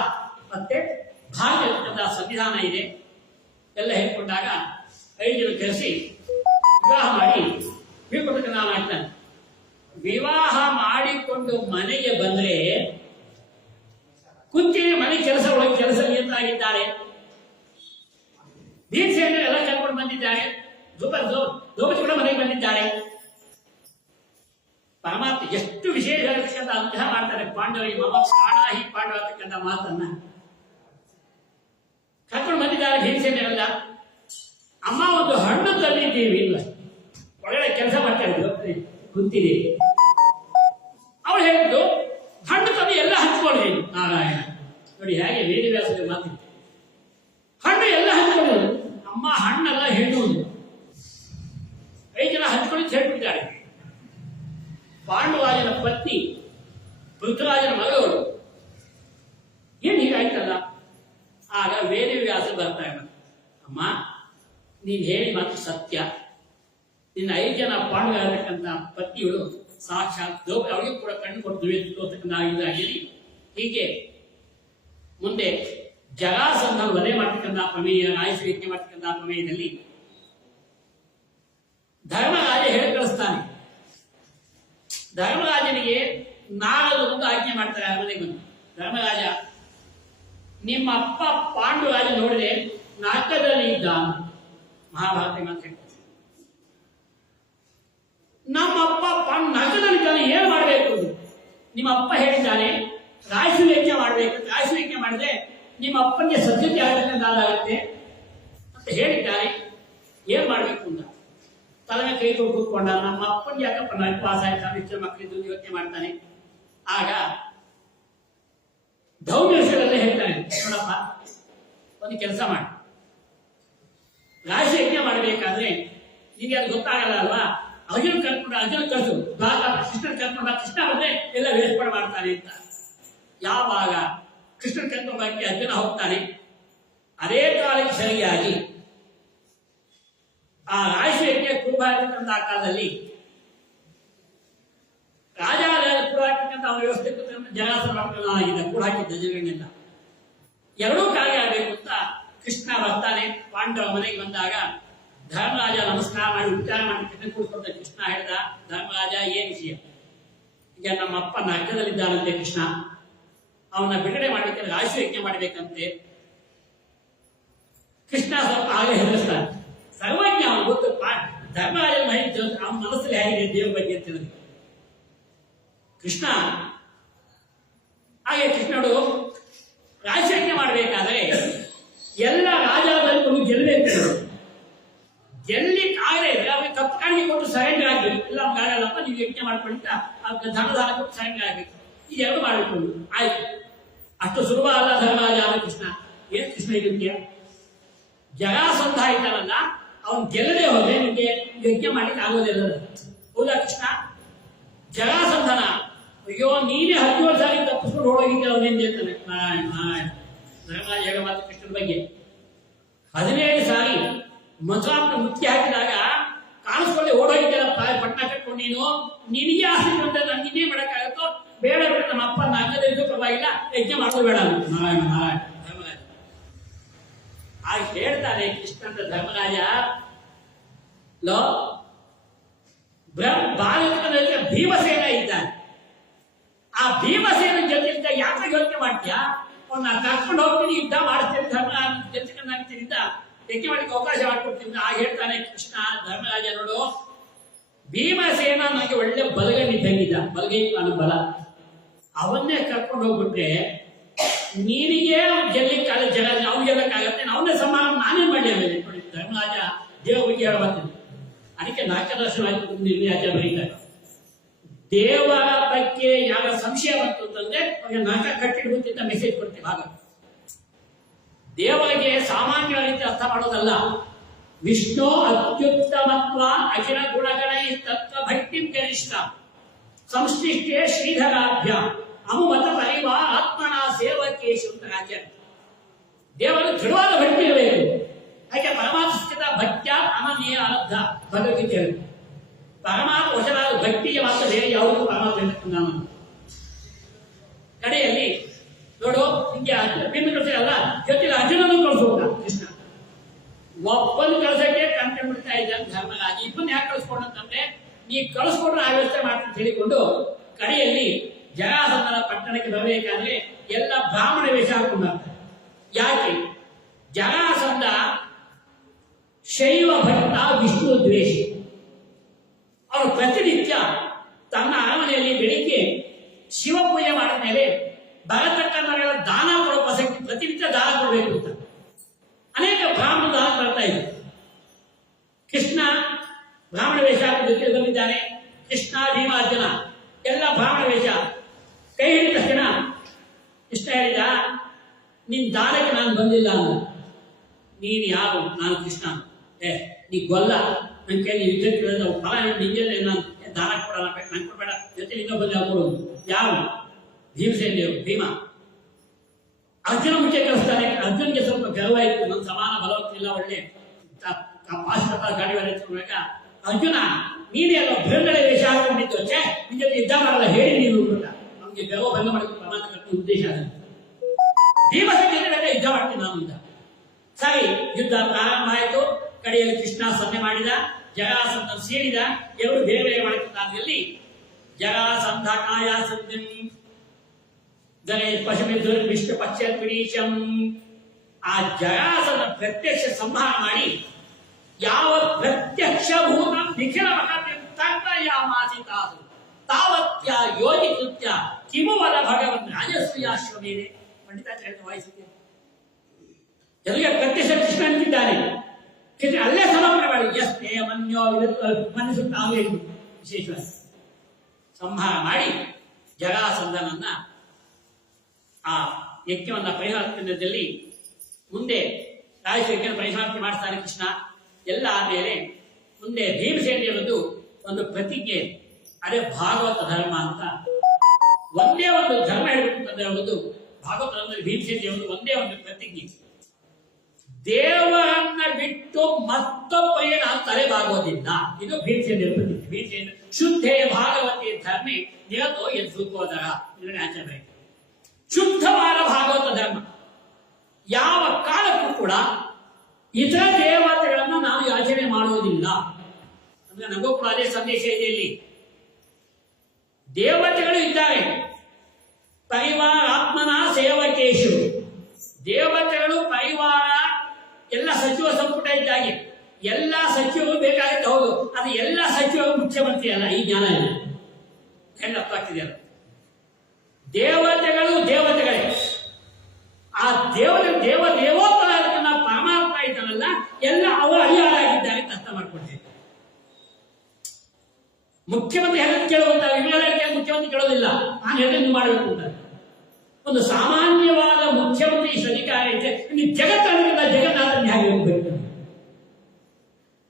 ಮತ್ತೆ ಭಾರತ ಸಂವಿಧಾನ ಇದೆ ಎಲ್ಲ ಹೇಳ್ಕೊಂಡಾಗ 5 ಜನ ಕರೆಸಿ ವಿವಾಹ ಮಾಡಿ ಬೀಳ್ಕೊಟ್ಟಕ್ಕೆ ನಾನು ಆಗ್ತಾನೆ. ವಿವಾಹ ಮಾಡಿಕೊಂಡು ಮನೆಗೆ ಬಂದ್ರೆ ಕುಂತಿನ ಮನೆ ಕೆಲಸ ಒಳಗೆ ಕೆಲಸ ನಿಯಂತಾಗಿದ್ದಾರೆ. ಭೀಮಸೇನ ಎಲ್ಲ ಕರ್ಕೊಂಡು ಬಂದಿದ್ದಾರೆ, ದ್ರೌಪದಿ ಕೂಡ ಮನೆಗೆ ಬಂದಿದ್ದಾರೆ. ಪರಮಾತ್ಮ ಎಷ್ಟು ವಿಶೇಷ ಅನುಗ್ರಹ ಮಾಡ್ತಾರೆ ಪಾಂಡವರಿಗೆ. ಮಮ ಪ್ರಾಣಾಹಿ ಪಾಂಡವ ಅಂತಕ್ಕಂಥ ಮಾತನ್ನ ಕರ್ಕೊಂಡು ಬಂದಿದ್ದಾರೆ ಭೀಮಸೇನೆಲ್ಲ. ಅಮ್ಮ ಒಂದು ಹಣ್ಣು ತಂದಿದ್ದೀವಿ, ಇಲ್ಲ ಒಳ್ಳೆ ಕೆಲಸ ಮಾಡ್ತಾರೆ ಕುಂತಿದೆ. ಅವಳು ಹೇಳಿದ್ದು ಹಣ್ಣು ತಂದು ಎಲ್ಲ ಹಂಚ್ಕೊಳ್ಳಿ. ನಾರಾಯಣ ನೋಡಿ ಹೇಗೆ ವೇದವ್ಯಾಸದ ಮಾತಿತ್ತು, ಹಣ್ಣು ಎಲ್ಲ ಹಂಚ್ಕೊಳ್ಳೋದು. ಅಮ್ಮ ಹಣ್ಣೆಲ್ಲ ಹೇಳುವುದು 5 ಜನ ಹಂಚ್ಕೊಳ್ಳಿ ಹೇಳ್ಬಿಟ್ಟಿದ್ದಾರೆ. ಪಾಂಡುರಾಜನ ಪತ್ನಿ ಪೃಥ್ವಿರಾಜನ ಮಗಳವಳು. ಏನ್ ಹೀಗಾಯ್ತಲ್ಲ? ಆಗ ವೇದವ್ಯಾಸ ಬರ್ತಾರೆ. ಅಮ್ಮ ನೀನ್ ಹೇಳಿ ಮಾತು ಸತ್ಯ, ನಿನ್ನ 5 ಜನ ಪಾಂಡುರಾಗಿರ್ತಕ್ಕಂಥ ಪತ್ನಿಗಳು ಸಾಕ್ಷಾತ್ ದ್ರೌಪದಿ, ಅವಳಿಗೆ ಕೂಡ ಕಣ್ಣು ಕೊಟ್ಟು ಹೀಗೆ ಮುಂದೆ ಜರಾಸಂಧ ವಧೆ ಮಾಡ್ತಕ್ಕಂಥ ಪ್ರಮೇಯ, ಆಯುಷ್ ಯಜ್ಞ ಮಾಡ್ತಕ್ಕಂಥ ಪ್ರಮೇಯದಲ್ಲಿ ಧರ್ಮರಾಜ ಹೇಳಿ ಕಳಿಸ್ತಾನೆ. ಧರ್ಮರಾಜನಿಗೆ ನಾರದು ಒಂದು ಆಜ್ಞೆ ಮಾಡ್ತಾರೆ ಮನೆಗೆ ಬಂದು. ಧರ್ಮರಾಜ, ನಿಮ್ಮ ಅಪ್ಪ ಪಾಂಡುರಾಜ ನೋಡಿದೆ ನರಕದಲ್ಲಿ ಇದ್ದ. ಮಹಾಭಾರತ ಮಾತು ಹೇಳ್ತಾರೆ, ನಮ್ಮ ಅಪ್ಪ ನರಕದಲ್ಲಿ ಇದ್ದಾನೆ, ಏನ್ ಮಾಡಬೇಕು? ನಿಮ್ಮ ಅಪ್ಪ ಹೇಳಿದ್ದಾನೆ ರಾಯಸು ಯಜ್ಞ ಮಾಡಬೇಕು, ರಾಯಸು ಯಜ್ಞ ಮಾಡಿದ್ರೆ ನಿಮ್ಮ ಅಪ್ಪನಿಗೆ ಸದ್ಯತೆ ಆಗತಕ್ಕಂತಾಗುತ್ತೆ ಅಂತ ಹೇಳಿದ್ದಾರೆ. ಏನ್ ಮಾಡ್ಬೇಕು ಅಂತ ತಲೆ ಕೈ ಕೂತ್ಕೊಂಡ. ನಮ್ಮ ಅಪ್ಪನಿಗೆ ಯಾಕಪ್ಪ ನರಕವಾಸ ಆಯ್ತು, ಮಕ್ಕಳಿದ್ದು ಯೋಚನೆ ಮಾಡ್ತಾನೆ. ಆಗ ಧೌಮ್ಯಶರಲ್ಲೇ ಹೇಳ್ತಾನೆ, ನೋಡಪ್ಪ ಒಂದು ಕೆಲಸ ಮಾಡಿ, ರಾಶಿ ಯಜ್ಞ ಮಾಡಬೇಕಾದ್ರೆ ನಿಮಗೆ ಅದು ಗೊತ್ತಾಗಲ್ಲ ಅಲ್ವಾ, ಅರ್ಜುನ ಕಳಿಸು, ಕೃಷ್ಣನ್ ಕರ್ಕೊಂಡ, ಕೃಷ್ಣ ಬಂದ್ರೆ ಎಲ್ಲ ವೇರ್ಪಾಡು ಮಾಡ್ತಾನೆ ಅಂತ. ಯಾವಾಗ ಕೃಷ್ಣನ್ ಕರ್ಕೊಂಡಕ್ಕೆ ಅರ್ಜುನ ಹೋಗ್ತಾನೆ, ಅದೇ ಕಾಲಕ್ಕೆ ಸರಿಯಾಗಿ ಆ ರಾಶಿಯಕ್ಕೆ ಕುರುಬಾಗಿರ್ತಕ್ಕಂಥ ಕಾಲದಲ್ಲಿ ರಾಜ ಕೂಡಾಕಿರ್ತಕ್ಕಂಥ ಅವನ ವ್ಯವಸ್ಥೆ ಜನಾಸನ ಕೂಡ ಹಾಕಿದ್ದ ಜನಗಳನ್ನೆಲ್ಲ ಎರಡೂ ಕಾರ್ಯ ಆಗಬೇಕು ಅಂತ ಕೃಷ್ಣ ಬರ್ತಾನೆ. ಪಾಂಡವ ಮನೆಗೆ ಬಂದಾಗ ಧರ್ಮರಾಜ ನಮಸ್ಕಾರ ಮಾಡಿ ಉಪಚಾರ ಮಾಡಿ ಕೃಷ್ಣ ಕೂಡಿಸ್ಕೊಂಡ. ಕೃಷ್ಣ ಹೇಳಿದ, ಧರ್ಮರಾಜ ಏನ್ ವಿಷಯ? ಈಗ ನಮ್ಮ ಅಪ್ಪ ನರಕದಲ್ಲಿದ್ದಾನಂತೆ ಕೃಷ್ಣ, ಅವನ್ನ ಬಿಡುಗಡೆ ಮಾಡ್ಬೇಕಂದ್ರೆ ರಾಶಿ ಯಜ್ಞ ಮಾಡ್ಬೇಕಂತೆ. ಕೃಷ್ಣ ಸ್ವಲ್ಪ ಹಾಗೆ ಹೆದರಿಸ್ತಾನೆ. ಸರ್ವಜ್ಞ ಅವನು ಗೊತ್ತು, ಧರ್ಮರಾಜ ಮಾಹಿತಿ ಅವನ ಮನಸ್ಸಲ್ಲಿ ಹೇಗಿದೆ ದೇವ್ರ ಬಗ್ಗೆ ಅಂತ ಹೇಳಿದ್ರು. ಕೃಷ್ಣ ಹಾಗೆ ಕೃಷ್ಣನು ರಾಜಯಜ್ಞ ಮಾಡಬೇಕಾದ್ರೆ ಎಲ್ಲ ರಾಜಾದಲ್ಲಿ ಗೆಲ್ಲಬೇಕು. ಗೆಲ್ಲಿಕ್ಕಾಗಲೇ ಇದ್ರೆ ಅವ್ರಿಗೆ ಕಪ್ಪು ಕಾಣಿಕೆ ಕೊಟ್ಟು ಸರೆಂಡರ್ ಆಗಬೇಕು. ಇಲ್ಲ ನಮ್ಗೆ ಆಗಲ್ಲಪ್ಪ, ನೀವು ಯಜ್ಞ ಮಾಡ್ಕೊಂತ ಧನದಾನ ಕೊಟ್ಟು ಸರೆಂಡರ್ ಆಗಬೇಕು. ಈ ಎರಡು ಮಾಡಬೇಕು. ಆಯ್ತು, ಅಷ್ಟು ಸುಲಭ ಅಲ್ಲ ಧರ್ಮರಾಜ ಆದ ಕೃಷ್ಣ. ಏನ್ ಕೃಷ್ಣ ಇದಕ್ಕೆ ಜರಾಸಂಧ ಇದ್ದಾನಲ್ಲ, ಅವನ್ ಗೆಲ್ಲದೆ ಹೋದ್ರೆ ನಿಮ್ಗೆ ಯಜ್ಞ ಮಾಡ್ಲಿಕ್ಕೆ ಆಗೋದಿಲ್ಲ. ಹೌದಾ ಕೃಷ್ಣ? ಜರಾಸಂಧನ ಅಯ್ಯೋ ನೀನೇ 17 ಸಾರಿ ತಪ್ಪಿಸ್ಕೊಂಡು ಹೋಗಿದ್ದೆ ಅವನೇನ್ ಹೇಳ್ತಾನೆ. ನಾರಾಯಣ ನಾರಾಯಣ. ಧರ್ಮರಾಜ ಹೇಳೋ ಮಾತು ಕೃಷ್ಣನ ಬಗ್ಗೆ 17 ಸಾರಿ ಮಧುರಾಂತ ಮುಖ್ಯ ಹಾಕಿದಾಗ ಕಾಣಿಸ್ಕೊಳ್ಳಿ ಓಡೋಗಿದ್ದೆಲ್ಲ ಪಟ್ಟಣ ಕಟ್ಕೊಂಡು ನಿನಗೆ ಆಸೆ ಅಂತ ನನ್ನಿನ್ನೇ ಮಾಡಕ್ಕಾಗತ್ತೋ? ಬೇಡ ಬೇಡ, ನಮ್ಮ ಅಪ್ಪ ನಾಲ್ಕೈದು ಪರವಾಗಿಲ್ಲ, ಯಜ್ಞ ಮಾಡೋದು ಬೇಡ. ನಾರಾಯಣ ನಾರಾಯಣ. ಧರ್ಮರಾಜ ಆಗ ಹೇಳ್ತಾನೆ ಕೃಷ್ಣ ಅಂತ ಧರ್ಮರಾಜ, ಲೋ ಭಾರತದಲ್ಲಿ ಭೀಮಸೇನ ಇದ್ದಾನೆ. ಆ ಭೀಮಸೇನ ಜೊತೆಯಿಂದ ಯಾಕೆ ಯೋಚನೆ ಮಾಡ್ತೀಯಾ? ಅವ್ನ ಕರ್ಕೊಂಡು ಹೋಗ್ತೀನಿ, ಯುದ್ಧ ಮಾಡ್ತೀನಿ, ಧರ್ಮ ಜೊತೆಗಂತ ಯಜ್ಞ ಮಾಡಲಿಕ್ಕೆ ಅವಕಾಶ ಮಾಡ್ಕೊಡ್ತೀನಿ. ಆಗ ಹೇಳ್ತಾನೆ ಕೃಷ್ಣ ಧರ್ಮರಾಜ, ನೋಡು ಭೀಮಸೇನ ನನಗೆ ಒಳ್ಳೆ ಬಲಗೈ ಇದ್ದಂಗಿದ್ದ, ಬಲಗೈ ನಾನು ಬಲ, ಅವನ್ನೇ ಕರ್ಕೊಂಡು ಹೋಗ್ಬಿಟ್ರೆ ನೀನಿಗೆ ಗೆಲ್ಲಿಕ್ಕಾಗ ಜಗ ಅವ್ನು ಗೆಲ್ಲಕ್ಕಾಗತ್ತೆ, ಅವನೇ ಸಮಾನ ನಾನೇ ಮಾಡಿ. ಆಮೇಲೆ ನೋಡಿ ಧರ್ಮರಾಜ ದೇವ ಬಗ್ಗೆ ಹೇಳ್ಬರ್ತೀನಿ. ಅದಕ್ಕೆ ನಾಲ್ಕದರ್ಶನ ನಿರ್ಣಯ ಬರೀತಾರೆ. ದೇವರ ಬಗ್ಗೆ ಯಾವ ಸಂಶಯ ಬಂತು ಅಂತಂದ್ರೆ ಅವ್ರಿಗೆ ನಾಲ್ಕ ಕಟ್ಟಿಡ್ಬೋತಿಂತ ಮೆಸೇಜ್ ಕೊಡ್ತೀವಿ. ಆಗ ದೇವರಿಗೆ ಸಾಮಾನ್ಯ ರೀತಿ ಅರ್ಥ ಮಾಡೋದಲ್ಲ. ವಿಷ್ಣು ಅತ್ಯುತ್ತಮತ್ವ ಅಖಿಲ ಗುಣಗಣೈ ತತ್ವ ಭಕ್ತಿ ಗರಿಷ್ಠ ಸಂಶ್ಲಿಷ್ಟೇ ಶ್ರೀಧರಾಭ್ಯ ಅನುಮತ ಪರಿವಾರ ಆತ್ಮನ ಸೇವಕೇಶು ಅಂತ ಆಚಾರ್ಯ. ದೇವರ ದೃಢವಾದ ಭಕ್ತಿ ಇರಬೇಕು. ಹಾಗೆ ಪರಮಾತ್ಮ ಭಕ್ತ್ಯ ಅನನ್ಯ ಅನರ್ಧ ಭಗವದ್ಗೀತೆ ಹೇಳಿ ಪರಮಾತ್ಮ ವಚನಾದ ಭಕ್ತಿಗೆ ಮಾತ್ರ ಬೇರೆ ಯಾವುದೂ ಪರಮಾತ್ಮ ನಾನು ಕಡೆಯಲ್ಲಿ ನೋಡು ಹಿಂಗೆ ಭಿನ್ನ ಕಳಿಸಲ್ಲ ಜೊತೆಗೆ ಅರ್ಜುನನ್ನು ಕಳಿಸೋದ ಕೃಷ್ಣ. ಒಬ್ಬನು ಕಳ್ಸಕ್ಕೆ ಕಂಟೆ ಬಿಡ್ತಾ ಇದ್ದ ಧರ್ಮರಾಜ. ಇಬ್ಬನ್ನ ಯಾಕೆ ಕಳಿಸ್ಕೊಂಡಂತಂದ್ರೆ ನೀ ಕಳಿಸ್ಕೊಂಡ್ರೆ ಆ ವ್ಯವಸ್ಥೆ ಮಾಡ್ತೀನಿ ಹೇಳಿಕೊಂಡು ಕಡೆಯಲ್ಲಿ ಜರಾಸಂಧನ ಪಟ್ಟಣಕ್ಕೆ ಬರಬೇಕಾದ್ರೆ ಎಲ್ಲ ಬ್ರಾಹ್ಮಣ ವೇಷ ಹಾಕೊಂಡ. ಯಾಕೆ? ಜರಾಸಂಧ ಶೈವ ಭಕ್ತ, ವಿಷ್ಣು ದ್ವೇಷಿ. ಅವರು ಪ್ರತಿನಿತ್ಯ ತನ್ನ ಅರಮನೆಯಲ್ಲಿ ಬೆಳಿಗ್ಗೆ ಶಿವ ಪೂಜೆ ಮಾಡಿದ ಮೇಲೆ ಬರತಕ್ಕಂಥ ದಾನ ಕೊಡೋ ಪ್ರಸಕ್ತಿ, ಪ್ರತಿನಿತ್ಯ ದಾನ ಕೊಡಬೇಕು ಅಂತ ಅನೇಕ ಬ್ರಾಹ್ಮಣ ದಾನ ಬರ್ತಾ ಇದ್ರು. ಕೃಷ್ಣ ಬ್ರಾಹ್ಮಣ ವೇಷ ಜೊತೆ ಬಂದಿದ್ದಾನೆ. ಕೃಷ್ಣ ಭೀಮಾರ್ಜುನ ಎಲ್ಲ ಬ್ರಾಹ್ಮಣ ವೇಷ. ಕೈ ಹಿಡಿದ ತಕ್ಷಣ ಕೃಷ್ಣ ಹೇಳಿದ, ನಿನ್ ದಾನಕ್ಕೆ ನಾನು ಬಂದಿಲ್ಲ ಅಂದ. ನೀನು ಯಾರು? ನಾನು ಕೃಷ್ಣ. ನೀ ಗೊಲ್ಲ, ನನ್ ಕೈ ಯುದ್ಧಕ್ಕೆ ಫಲ ನಿಂಗೆ ನಾನು ದಾನ ಕೊಡಲ್ಲ, ನಂಗೆ ಕೊಡಬೇಡ, ಜೊತೆ ಇನ್ನೊಬ್ಬ ಕೊಡೋದು. ಯಾರು? ಭೀಮಸೇನ ದೇವರು, ಭೀಮ. ಅರ್ಜುನ ಮುಖ್ಯ ಕಳಿಸ್ತಾನೆ. ಅರ್ಜುನ್ಗೆ ಸ್ವಲ್ಪ ಗರ್ವ ಇತ್ತು, ನನ್ನ ಸಮಾನ ಬಲವತ್ತಿಲ್ಲ, ಒಳ್ಳೆ ಗಾಡಿ ಹೊರಬೇಕಾ. ಅರ್ಜುನ ನೀನೇ ಅಲ್ಲ ಭೃಂಗಳೆ ವೇಷ ಹಾಕೊಂಡಿದ್ದು, ನಿನ್ ಜೊತೆ ಯುದ್ಧ ಮಾಡಲ್ಲ ಹೇಳಿ ನೀನು ನಮ್ಗೆ ಗರ್ವ ಭಂಗ ಮಾಡಿದ್ದು ಪ್ರಮಾಣ ಕಟ್ಟ ಉದ್ದೇಶ. ಭೀಮಸೇನ ಯುದ್ಧ ಮಾಡ್ತೀನಿ ನಾನು ಅಂತ. ಸರಿ, ಯುದ್ಧ ಪ್ರಾರಂಭ ಆಯಿತು. ಕಡೆಯಲ್ಲಿ ಕೃಷ್ಣ ಸನ್ನೆ ಮಾಡಿದ, ಜರಾಸಂಧ ಸೇರಿದ. ಎರಡು ಬೇರೆ ಬೇರೆ ಮಾಡುತ್ತಿದ್ದಲ್ಲಿ ಜರಾಸಂಧ ಕಾಯ ಸಂಧಿ ಗಣೇಶ್ ಪಶುಮಿದ್ರು ವಿಷ್ಣು ಪಕ್ಷ ಪಿಡೀಶಂ. ಆ ಜರಾಸಂಧ ಪ್ರತ್ಯಕ್ಷ ಸಂಹಾರ ಮಾಡಿ ಯಾವ ಪ್ರತ್ಯಕ್ಷ ಭೂತ ನಿಖಿಲ ಮಹಾಮಾಸಿತಾಸು ತಾವತ್ಯ ಯೋಜಿಕೃತ್ಯ ಕಿಮುವಲ ಭಗವನ್ ರಾಜಸೂಯಾಶ್ವಮೇನೆ. ಪಂಡಿತಾಚಾರ್ಯ ವಾಯಿಸಿದ್ದೇನೆ. ಎದುರಿಗೆ ಪ್ರತ್ಯಕ್ಷ ಕೃಷ್ಣ ಅಂತಿದ್ದಾನೆ. ಅಲ್ಲೇ ಸಮರ್ಪಣೆ ಮಾಡಿ ಎಷ್ಟೇ ಮನ್ಯೋ ಮನಸ್ಸುತ್ತಾವೆ ವಿಶೇಷವಾಗಿ ಸಂಹಾರ ಮಾಡಿ ಜರಾಸಂಧನನ್ನ ಆ ಯಜ್ಞವನ್ನ ಪರಿಹಾರದಲ್ಲಿ ಮುಂದೆ ರಾಜಶೇಖರ ಪರಿಹಾರ ಮಾಡ್ತಾನೆ ಕೃಷ್ಣ. ಎಲ್ಲ ಆದ್ಮೇಲೆ ಮುಂದೆ ಭೀಮಸೇನಿಯರದ್ದು ಒಂದು ಪ್ರತಿಜ್ಞೆ, ಅದೇ ಭಾಗವತ ಧರ್ಮ ಅಂತ. ಒಂದೇ ಒಂದು ಧರ್ಮ ಹೇಳ್ಬೇಕಂತಂದ್ರೆ ಒಂದು ಭಾಗವತ ಧರ್ಮದಲ್ಲಿ ಭೀಮಸೇನಿಯರದ್ದು ಒಂದೇ ಒಂದು ಪ್ರತಿಜ್ಞೆ, ದೇವರನ್ನ ಬಿಟ್ಟು ಮತ್ತೊಬ್ಬರಿಗೆ ನಾನು ತಲೆಬಾಗೋದಿಲ್ಲ. ಇದು ಭೀಮಸೇನ ಪ್ರತಿಜ್ಞೆ. ಭೀಮಸೇನ ಶುದ್ಧೇ ಭಾಗವತಿ ಧರ್ಮಿ ನಿರತೋ ಎದ್ ಸುಖೋದರ ಆಚರಣೆ. ಶುದ್ಧವಾದ ಭಾಗವತ ಧರ್ಮ. ಯಾವ ಕಾಲಕ್ಕೂ ಕೂಡ ಇತರ ದೇವತೆಗಳನ್ನು ನಾನು ಯಾಚನೆ ಮಾಡುವುದಿಲ್ಲ ಅಂದ್ರೆ ನಮಗೂ ಕೂಡ ಅದೇ ಸಂದೇಶ ಇದೆ. ಇಲ್ಲಿ ದೇವತೆಗಳು ಇದ್ದಾರೆ, ಪರಿವಾರ ಆತ್ಮನ ಸೇವಕೇಶು. ದೇವತೆಗಳು ಪರಿವಾರ ಎಲ್ಲ ಸಚಿವ ಸಂಪುಟ ಇದ್ದಾಗೆ ಎಲ್ಲ ಸಚಿವರು ಬೇಕಾಗುತ್ತೆ, ಹೌದು. ಅದು ಎಲ್ಲ ಸಚಿವರು ಮುಖ್ಯಮಂತ್ರಿ ಅಲ್ಲ. ಈ ಜ್ಞಾನ ಇಲ್ಲ, ಹೆಣ್ಣು ಅರ್ಥ ಆಗ್ತಿದೆಯಲ್ಲ. ದೇವತೆಗಳು ದೇವತೆಗಳೇ. ಆ ದೇವೋತ್ತರನ ಪರಮಾತ್ಮ ಇದ್ದಾನಲ್ಲ, ಎಲ್ಲ ಅವರ ಅಡಿಯಾಳಾಗಿದ್ದಾರೆ ಅಂತ ಅರ್ಥ ಮಾಡ್ಕೊಳ್ತೇವೆ. ಮುಖ್ಯಮಂತ್ರಿ ಹೆಸರು ಕೇಳುವಂತ ವಿಮಲಾಳಿಕೆ ಮುಖ್ಯಮಂತ್ರಿ ಕೇಳೋದಿಲ್ಲ, ನಾನು ಹೆಸರು ಮಾಡಬೇಕು ಅಂತ. ಒಂದು ಸಾಮಾನ್ಯವಾದ ಮುಖ್ಯಮಂತ್ರಿ ಇಷ್ಟು ಅಧಿಕಾರ ಐತೆ, ಜಗತ್ತನ್ನಿಂದ ಜಗನ್ನಾಥನ್ ಹೇಗೆ ಹೋಗಬೇಕು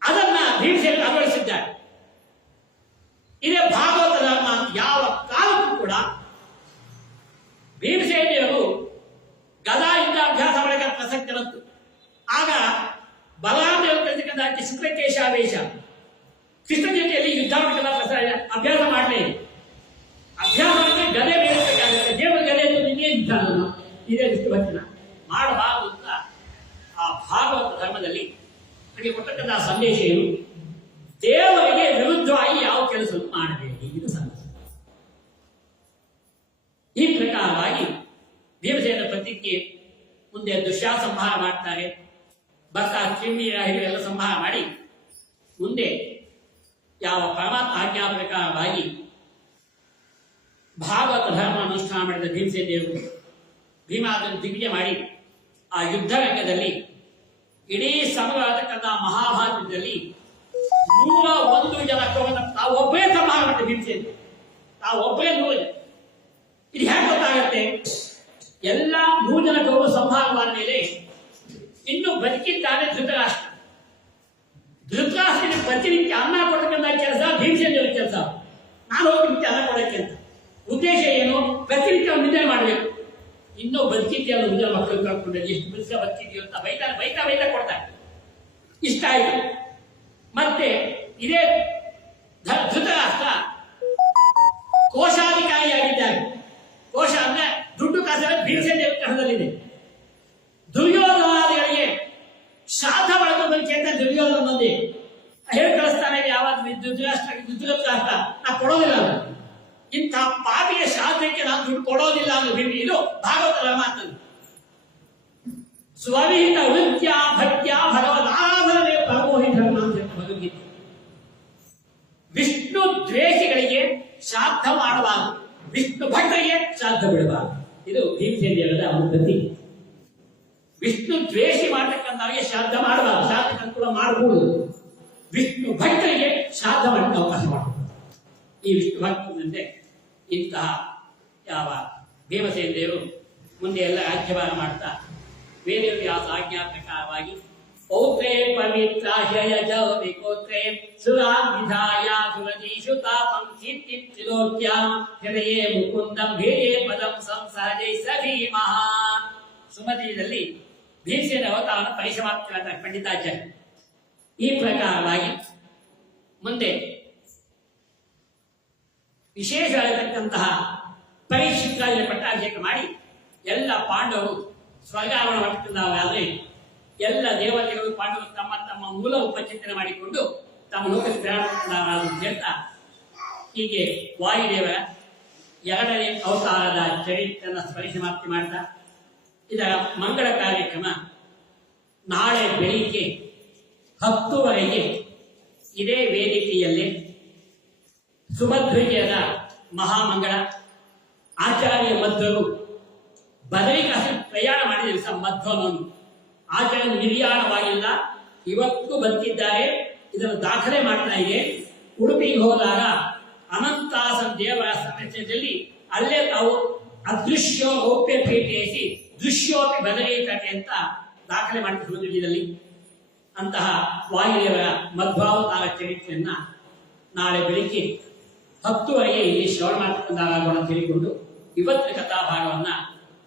ಅದನ್ನ ಭೀಮಸೇನ ಅಳವಡಿಸಿದ್ದಾರೆ. ಇದೇ ಭಾಗವತ ಧರ್ಮ. ಯಾವ ಕಾಲಕ್ಕೂ ಕೂಡ ಭೀಮಸೇನಿಯರು ಗದಾಯಿಂದ ಅಭ್ಯಾಸ ಮಾಡಲಿಕ್ಕೆ ಪ್ರಸಕ್ತಿ ಬಂತು. ಆಗ ಬಲರಾಮ ಶುಕ್ಲಕೇಶಾವೇಶ ಕೃಷ್ಣ ಜೊತೆಯಲ್ಲಿ ಯುದ್ಧ ಅಭ್ಯಾಸ ಮಾಡಲೇ. ಅಭ್ಯಾಸ ಮಾಡಿದ್ರೆ ಗದೆ ಬೇಯಿಸಬೇಕಾಗುತ್ತೆ. ದೇವರ ಗದೆ ಅಂತ ನಿನ್ನೆ ಯುದ್ಧ ಇದೇ ವಚನ ಮಾಡಬಾರದು ಅಂತ ಆ ಭಾಗವತ ಧರ್ಮದಲ್ಲಿ ನನಗೆ ಕೊಟ್ಟಂತಹ ಸಂದೇಶ ಏನು? ದೇವರಿಗೆ ವಿರುದ್ಧವಾಗಿ ಯಾವ ಕೆಲಸವನ್ನು ಮಾಡಬೇಡಿ, ಇದು ಸಂದೇಶ. ಈ ಪ್ರಕಾರವಾಗಿ ಭೀಮಸೇನ ಪ್ರತಿಜ್ಞೆ ಮುಂದೆ ದುಶ್ಯಾಸ ಸಂಹಾರ ಮಾಡ್ತಾರೆ. ಭತ್ತ ಚಿಮ್ಮಿಯ ಎಲ್ಲ ಸಂಹಾರ ಮಾಡಿ ಮುಂದೆ ಯಾವ ಪರಮಾತ್ಮ ಆಜ್ಞಾ ಪ್ರಕಾರವಾಗಿ ಭಾಗವತ ಧರ್ಮ ಅನುಷ್ಠಾನ ಮಾಡಿದ ಭೀಮಸೇನ ದೇವರು ಭೀಮಾದನ್ನು ದಿಗ್ವಿಜಯ ಮಾಡಿ ಆ ಯುದ್ಧ ರಂಗದಲ್ಲಿ ಇಡೀ ಸಮಗ್ರವಾದಕ್ಕಂಥ ಮಹಾಭಾರತದಲ್ಲಿ 101 ಜನ ತಾವೊಬ್ಬರೇ ಸಂಹಾರ ಮಾಡಿದ ಭೀಮಸೇನ. ತಾವೊಬ್ಬರೇ 100 ಜನ. ಇದು ಹೇಗೆ ಗೊತ್ತಾಗತ್ತೆ? ಎಲ್ಲ 100 ಜನ ಕೌರವ ಸಂಹಾರವಾದ ಮೇಲೆ ಇನ್ನು ಬದುಕಿದ್ದಾನೆ ಧೃತರಾಷ್ಟ್ರ. ಧೃತರಾಷ್ಟ್ರನಿಗೆ ಪ್ರತಿನಿತ್ಯ ಅನ್ನ ಕೊಡತಕ್ಕಂಥ ಕೆಲಸ ಭೀಮಸೇನ ದೇವರ ಕೆಲಸ. ನಾನು ಹೋಗಿ ಅನ್ನ ಕೊಡಕ್ಕೆ ಅಂತ ಉದ್ದೇಶ ಏನು? ಪ್ರತಿನಿತ್ಯ ನಿಂದನೆ ಮಾಡಬೇಕು. ಇನ್ನೂ ಬದುಕಿದ್ಯಲ್ಲ 100 ಜನ ಮಕ್ಕಳು ಕಳ್ಕೊಂಡ್ರೆ ಎಷ್ಟು ದಿವಸ ಬದುಕಿದ್ಯೋ ಅಂತ ಬೈತಾ ಕೊಡ್ತಾರೆ. ಇಷ್ಟ ಆಯ್ತು. ಮತ್ತೆ ಇದೇ ಧೃತರಾಷ್ಟ್ರ ಕೋಶಾಧಿಕಾರಿಯಾಗಿದ್ದಾರೆ. ಕೋಶ ಅಂದ್ರೆ ದುಡ್ಡು ಕಾಸೆಲ್ಲ ಭೀಮಸೇನ ದೇವರ ಕಣದಲ್ಲಿದೆ. ದುರ್ಯೋಧನಾದಿಗಳಿಗೆ ಶ್ರಾದ್ದ ಬಳಕೆ ಅಂತ ದುರ್ಯೋಧನ ಮಂದಿ ಹೇಳಿ ಕಳಿಸ್ತಾನೆ. ಯಾವಾಗ ಧೃತರಾಷ್ಟ್ರ ನಾ ಕೊಡೋದಿಲ್ಲ, ಇಂಥ ಪಾಪಿಗೆ ಶ್ರಾದ್ದಕ್ಕೆ ನಾನು ದುಡ್ಡು ಕೊಡೋದಿಲ್ಲ ಅನ್ನೋ ಇದು ಭಾಗವತ ಮಾತನ್ನು. ಸ್ವವಿಹಿತ ವೃತ್ಯ ಭಕ್ತ್ಯ ಭಗವದಾಧರಣೆ ಪರಮೋಹಿ ಧರ್ಮ ಅಂತ ಭಗವದ್ಗೀತೆ. ವಿಷ್ಣು ದ್ವೇಷಿಗಳಿಗೆ ಶ್ರಾದ್ದ ಮಾಡಬಾರದು, ವಿಷ್ಣು ಭಕ್ತರಿಗೆ ಶ್ರಾದ್ದ ಬಿಡಬಾರದು. ಇದು ಭೀಮಸೇನ ದೇವರ ಪದ್ಧತಿ. ವಿಷ್ಣು ದ್ವೇಷಿ ಮಾಡತಕ್ಕಂಥವರಿಗೆ ಶ್ರಾದ್ದ ಮಾಡಬಾರದು, ಶ್ರಾದ್ದ ಕೂಡ ಮಾಡಬಹುದು. ವಿಷ್ಣು ಭಕ್ತರಿಗೆ ಶ್ರಾದ್ದ ಮಾಡಲಿಕ್ಕೆ ಅವಕಾಶ ಮಾಡಬಹುದು. ಈ ವಿಷ್ಣು ಭಕ್ತಂತೆ ಇಂತಹ ಯಾವ ಭೀಮಸೇನ ದೇವರು ಮುಂದೆ ಎಲ್ಲ ರಾಜ್ಯಭಾರ ಮಾಡ್ತಾ ವೇದವ್ಯಾಸ ಆಜ್ಞಾ ಪ್ರಕಾರವಾಗಿ ಪೌತ್ರೇ ಪವಿತ್ರಾಶಯ ಜೌವಿಕೋತ್ರೇ ಸುರಾವಿಧಾಯ ಸುರದೀಶು ತಾಪಂ ಕೀರ್ತಿತ್ರಿಲೋಕ್ಯ ಹೃದಯೇ ಮುಕುಂದಂ ಭೇದೇ ಪದಂ ಸಂಸಹಜೈ ಸಭೀಮಃ. ಸುಮತಿಯಲ್ಲಿ ಭೀಮಸೇನ ಅವತಾರವನ್ನು ಪರಿಸಮಾಪ್ತಿಯಾದ ಪಂಡಿತಾಚಾರ್ಯ. ಈ ಪ್ರಕಾರವಾಗಿ ಮುಂದೆ ವಿಶೇಷವಾಗಿರತಕ್ಕಂತಹ ಪರೀಕ್ಷಿತಾದಿ ಪಟ್ಟಾಭಿಷೇಕ ಮಾಡಿ ಎಲ್ಲ ಪಾಂಡವರು ಸ್ವರ್ಗಾರೋಹಣ ಮಾಡುತ್ತಿದ್ದಾವೆ. ಎಲ್ಲ ದೇವತೆಗಳು ಪಾಂಡವರು ತಮ್ಮ ತಮ್ಮ ಮೂಲ ಉಪಚಿಂತನೆ ಮಾಡಿಕೊಂಡು ತಮ್ಮ ಲೋಕಕ್ಕೆ ಪ್ರಯಾಣ ಅಂತ ಹೀಗೆ ವಾಯುದೇವರ 2ನೇ ಅವತಾರದ ಚರಿತ್ರೆಯನ್ನು ಪರಿಸಮಾಪ್ತಿ ಮಾಡ್ತಾ ಇದರ ಮಂಗಳ ಕಾರ್ಯಕ್ರಮ ನಾಳೆ ಬೆಳಿಗ್ಗೆ 10 ಇದೇ ವೇದಿಕೆಯಲ್ಲಿ ಸುಮಧ್ವಿಜಯದ ಮಹಾಮಂಗಳ ಆಚಾರ್ಯ ಮಧ್ವರು ಬದರಿಕಾಸಿ ಪ್ರಯಾಣ ಮಾಡಿದ ದಿವಸ ಮಧ್ವನವನು ಆಚಾರ್ಯ ನಿರ್ಯಾಣವಾಗಿಲ್ಲ, ಇವತ್ತು ಬದುಕಿದ್ದಾರೆ. ಇದನ್ನು ದಾಖಲೆ ಮಾಡ್ತಾ ಇದೆ. ಉಡುಪಿಗೆ ಹೋದಾಗ ಅನಂತಾಸನ ದೇವರ ಸಮಸ್ಯೆಯಲ್ಲಿ ಅಲ್ಲೇ ತಾವು ಅದೃಶ್ಯೋ ಗೋಪ್ಯ ಭೇಟಿಸಿ ದೃಶ್ಯೋಪಿ ಬದರಿಕಟೆ ಅಂತ ದಾಖಲೆ ಮಾಡಿದ ಅಂತಹ ವಾಯುದೇವರ ಮಧ್ವಾವತಾರ ಚರಿತ್ರೆಯನ್ನ ನಾಳೆ ಬೆಳಿಗ್ಗೆ 10 ಇಲ್ಲಿ ಶ್ರವಣ ಮಾಡ್ಕೊಂಡಾಗೋಣ ತಿಳಿಕೊಂಡು ಇವತ್ತಿನ ಕಥಾಭಾಗವನ್ನ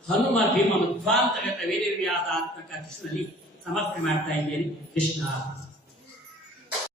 ಹನುಮ ಭೀಮ ಮಧ್ವಾಂತರ್ಗತ ವೇದವ್ಯಾಸಾತ್ಮಕ ಕೃಷ್ಣನಲ್ಲಿ ಸಮರ್ಪಣೆ ಮಾಡ್ತಾ ಇದ್ದೇನೆ. ಕೃಷ್ಣ.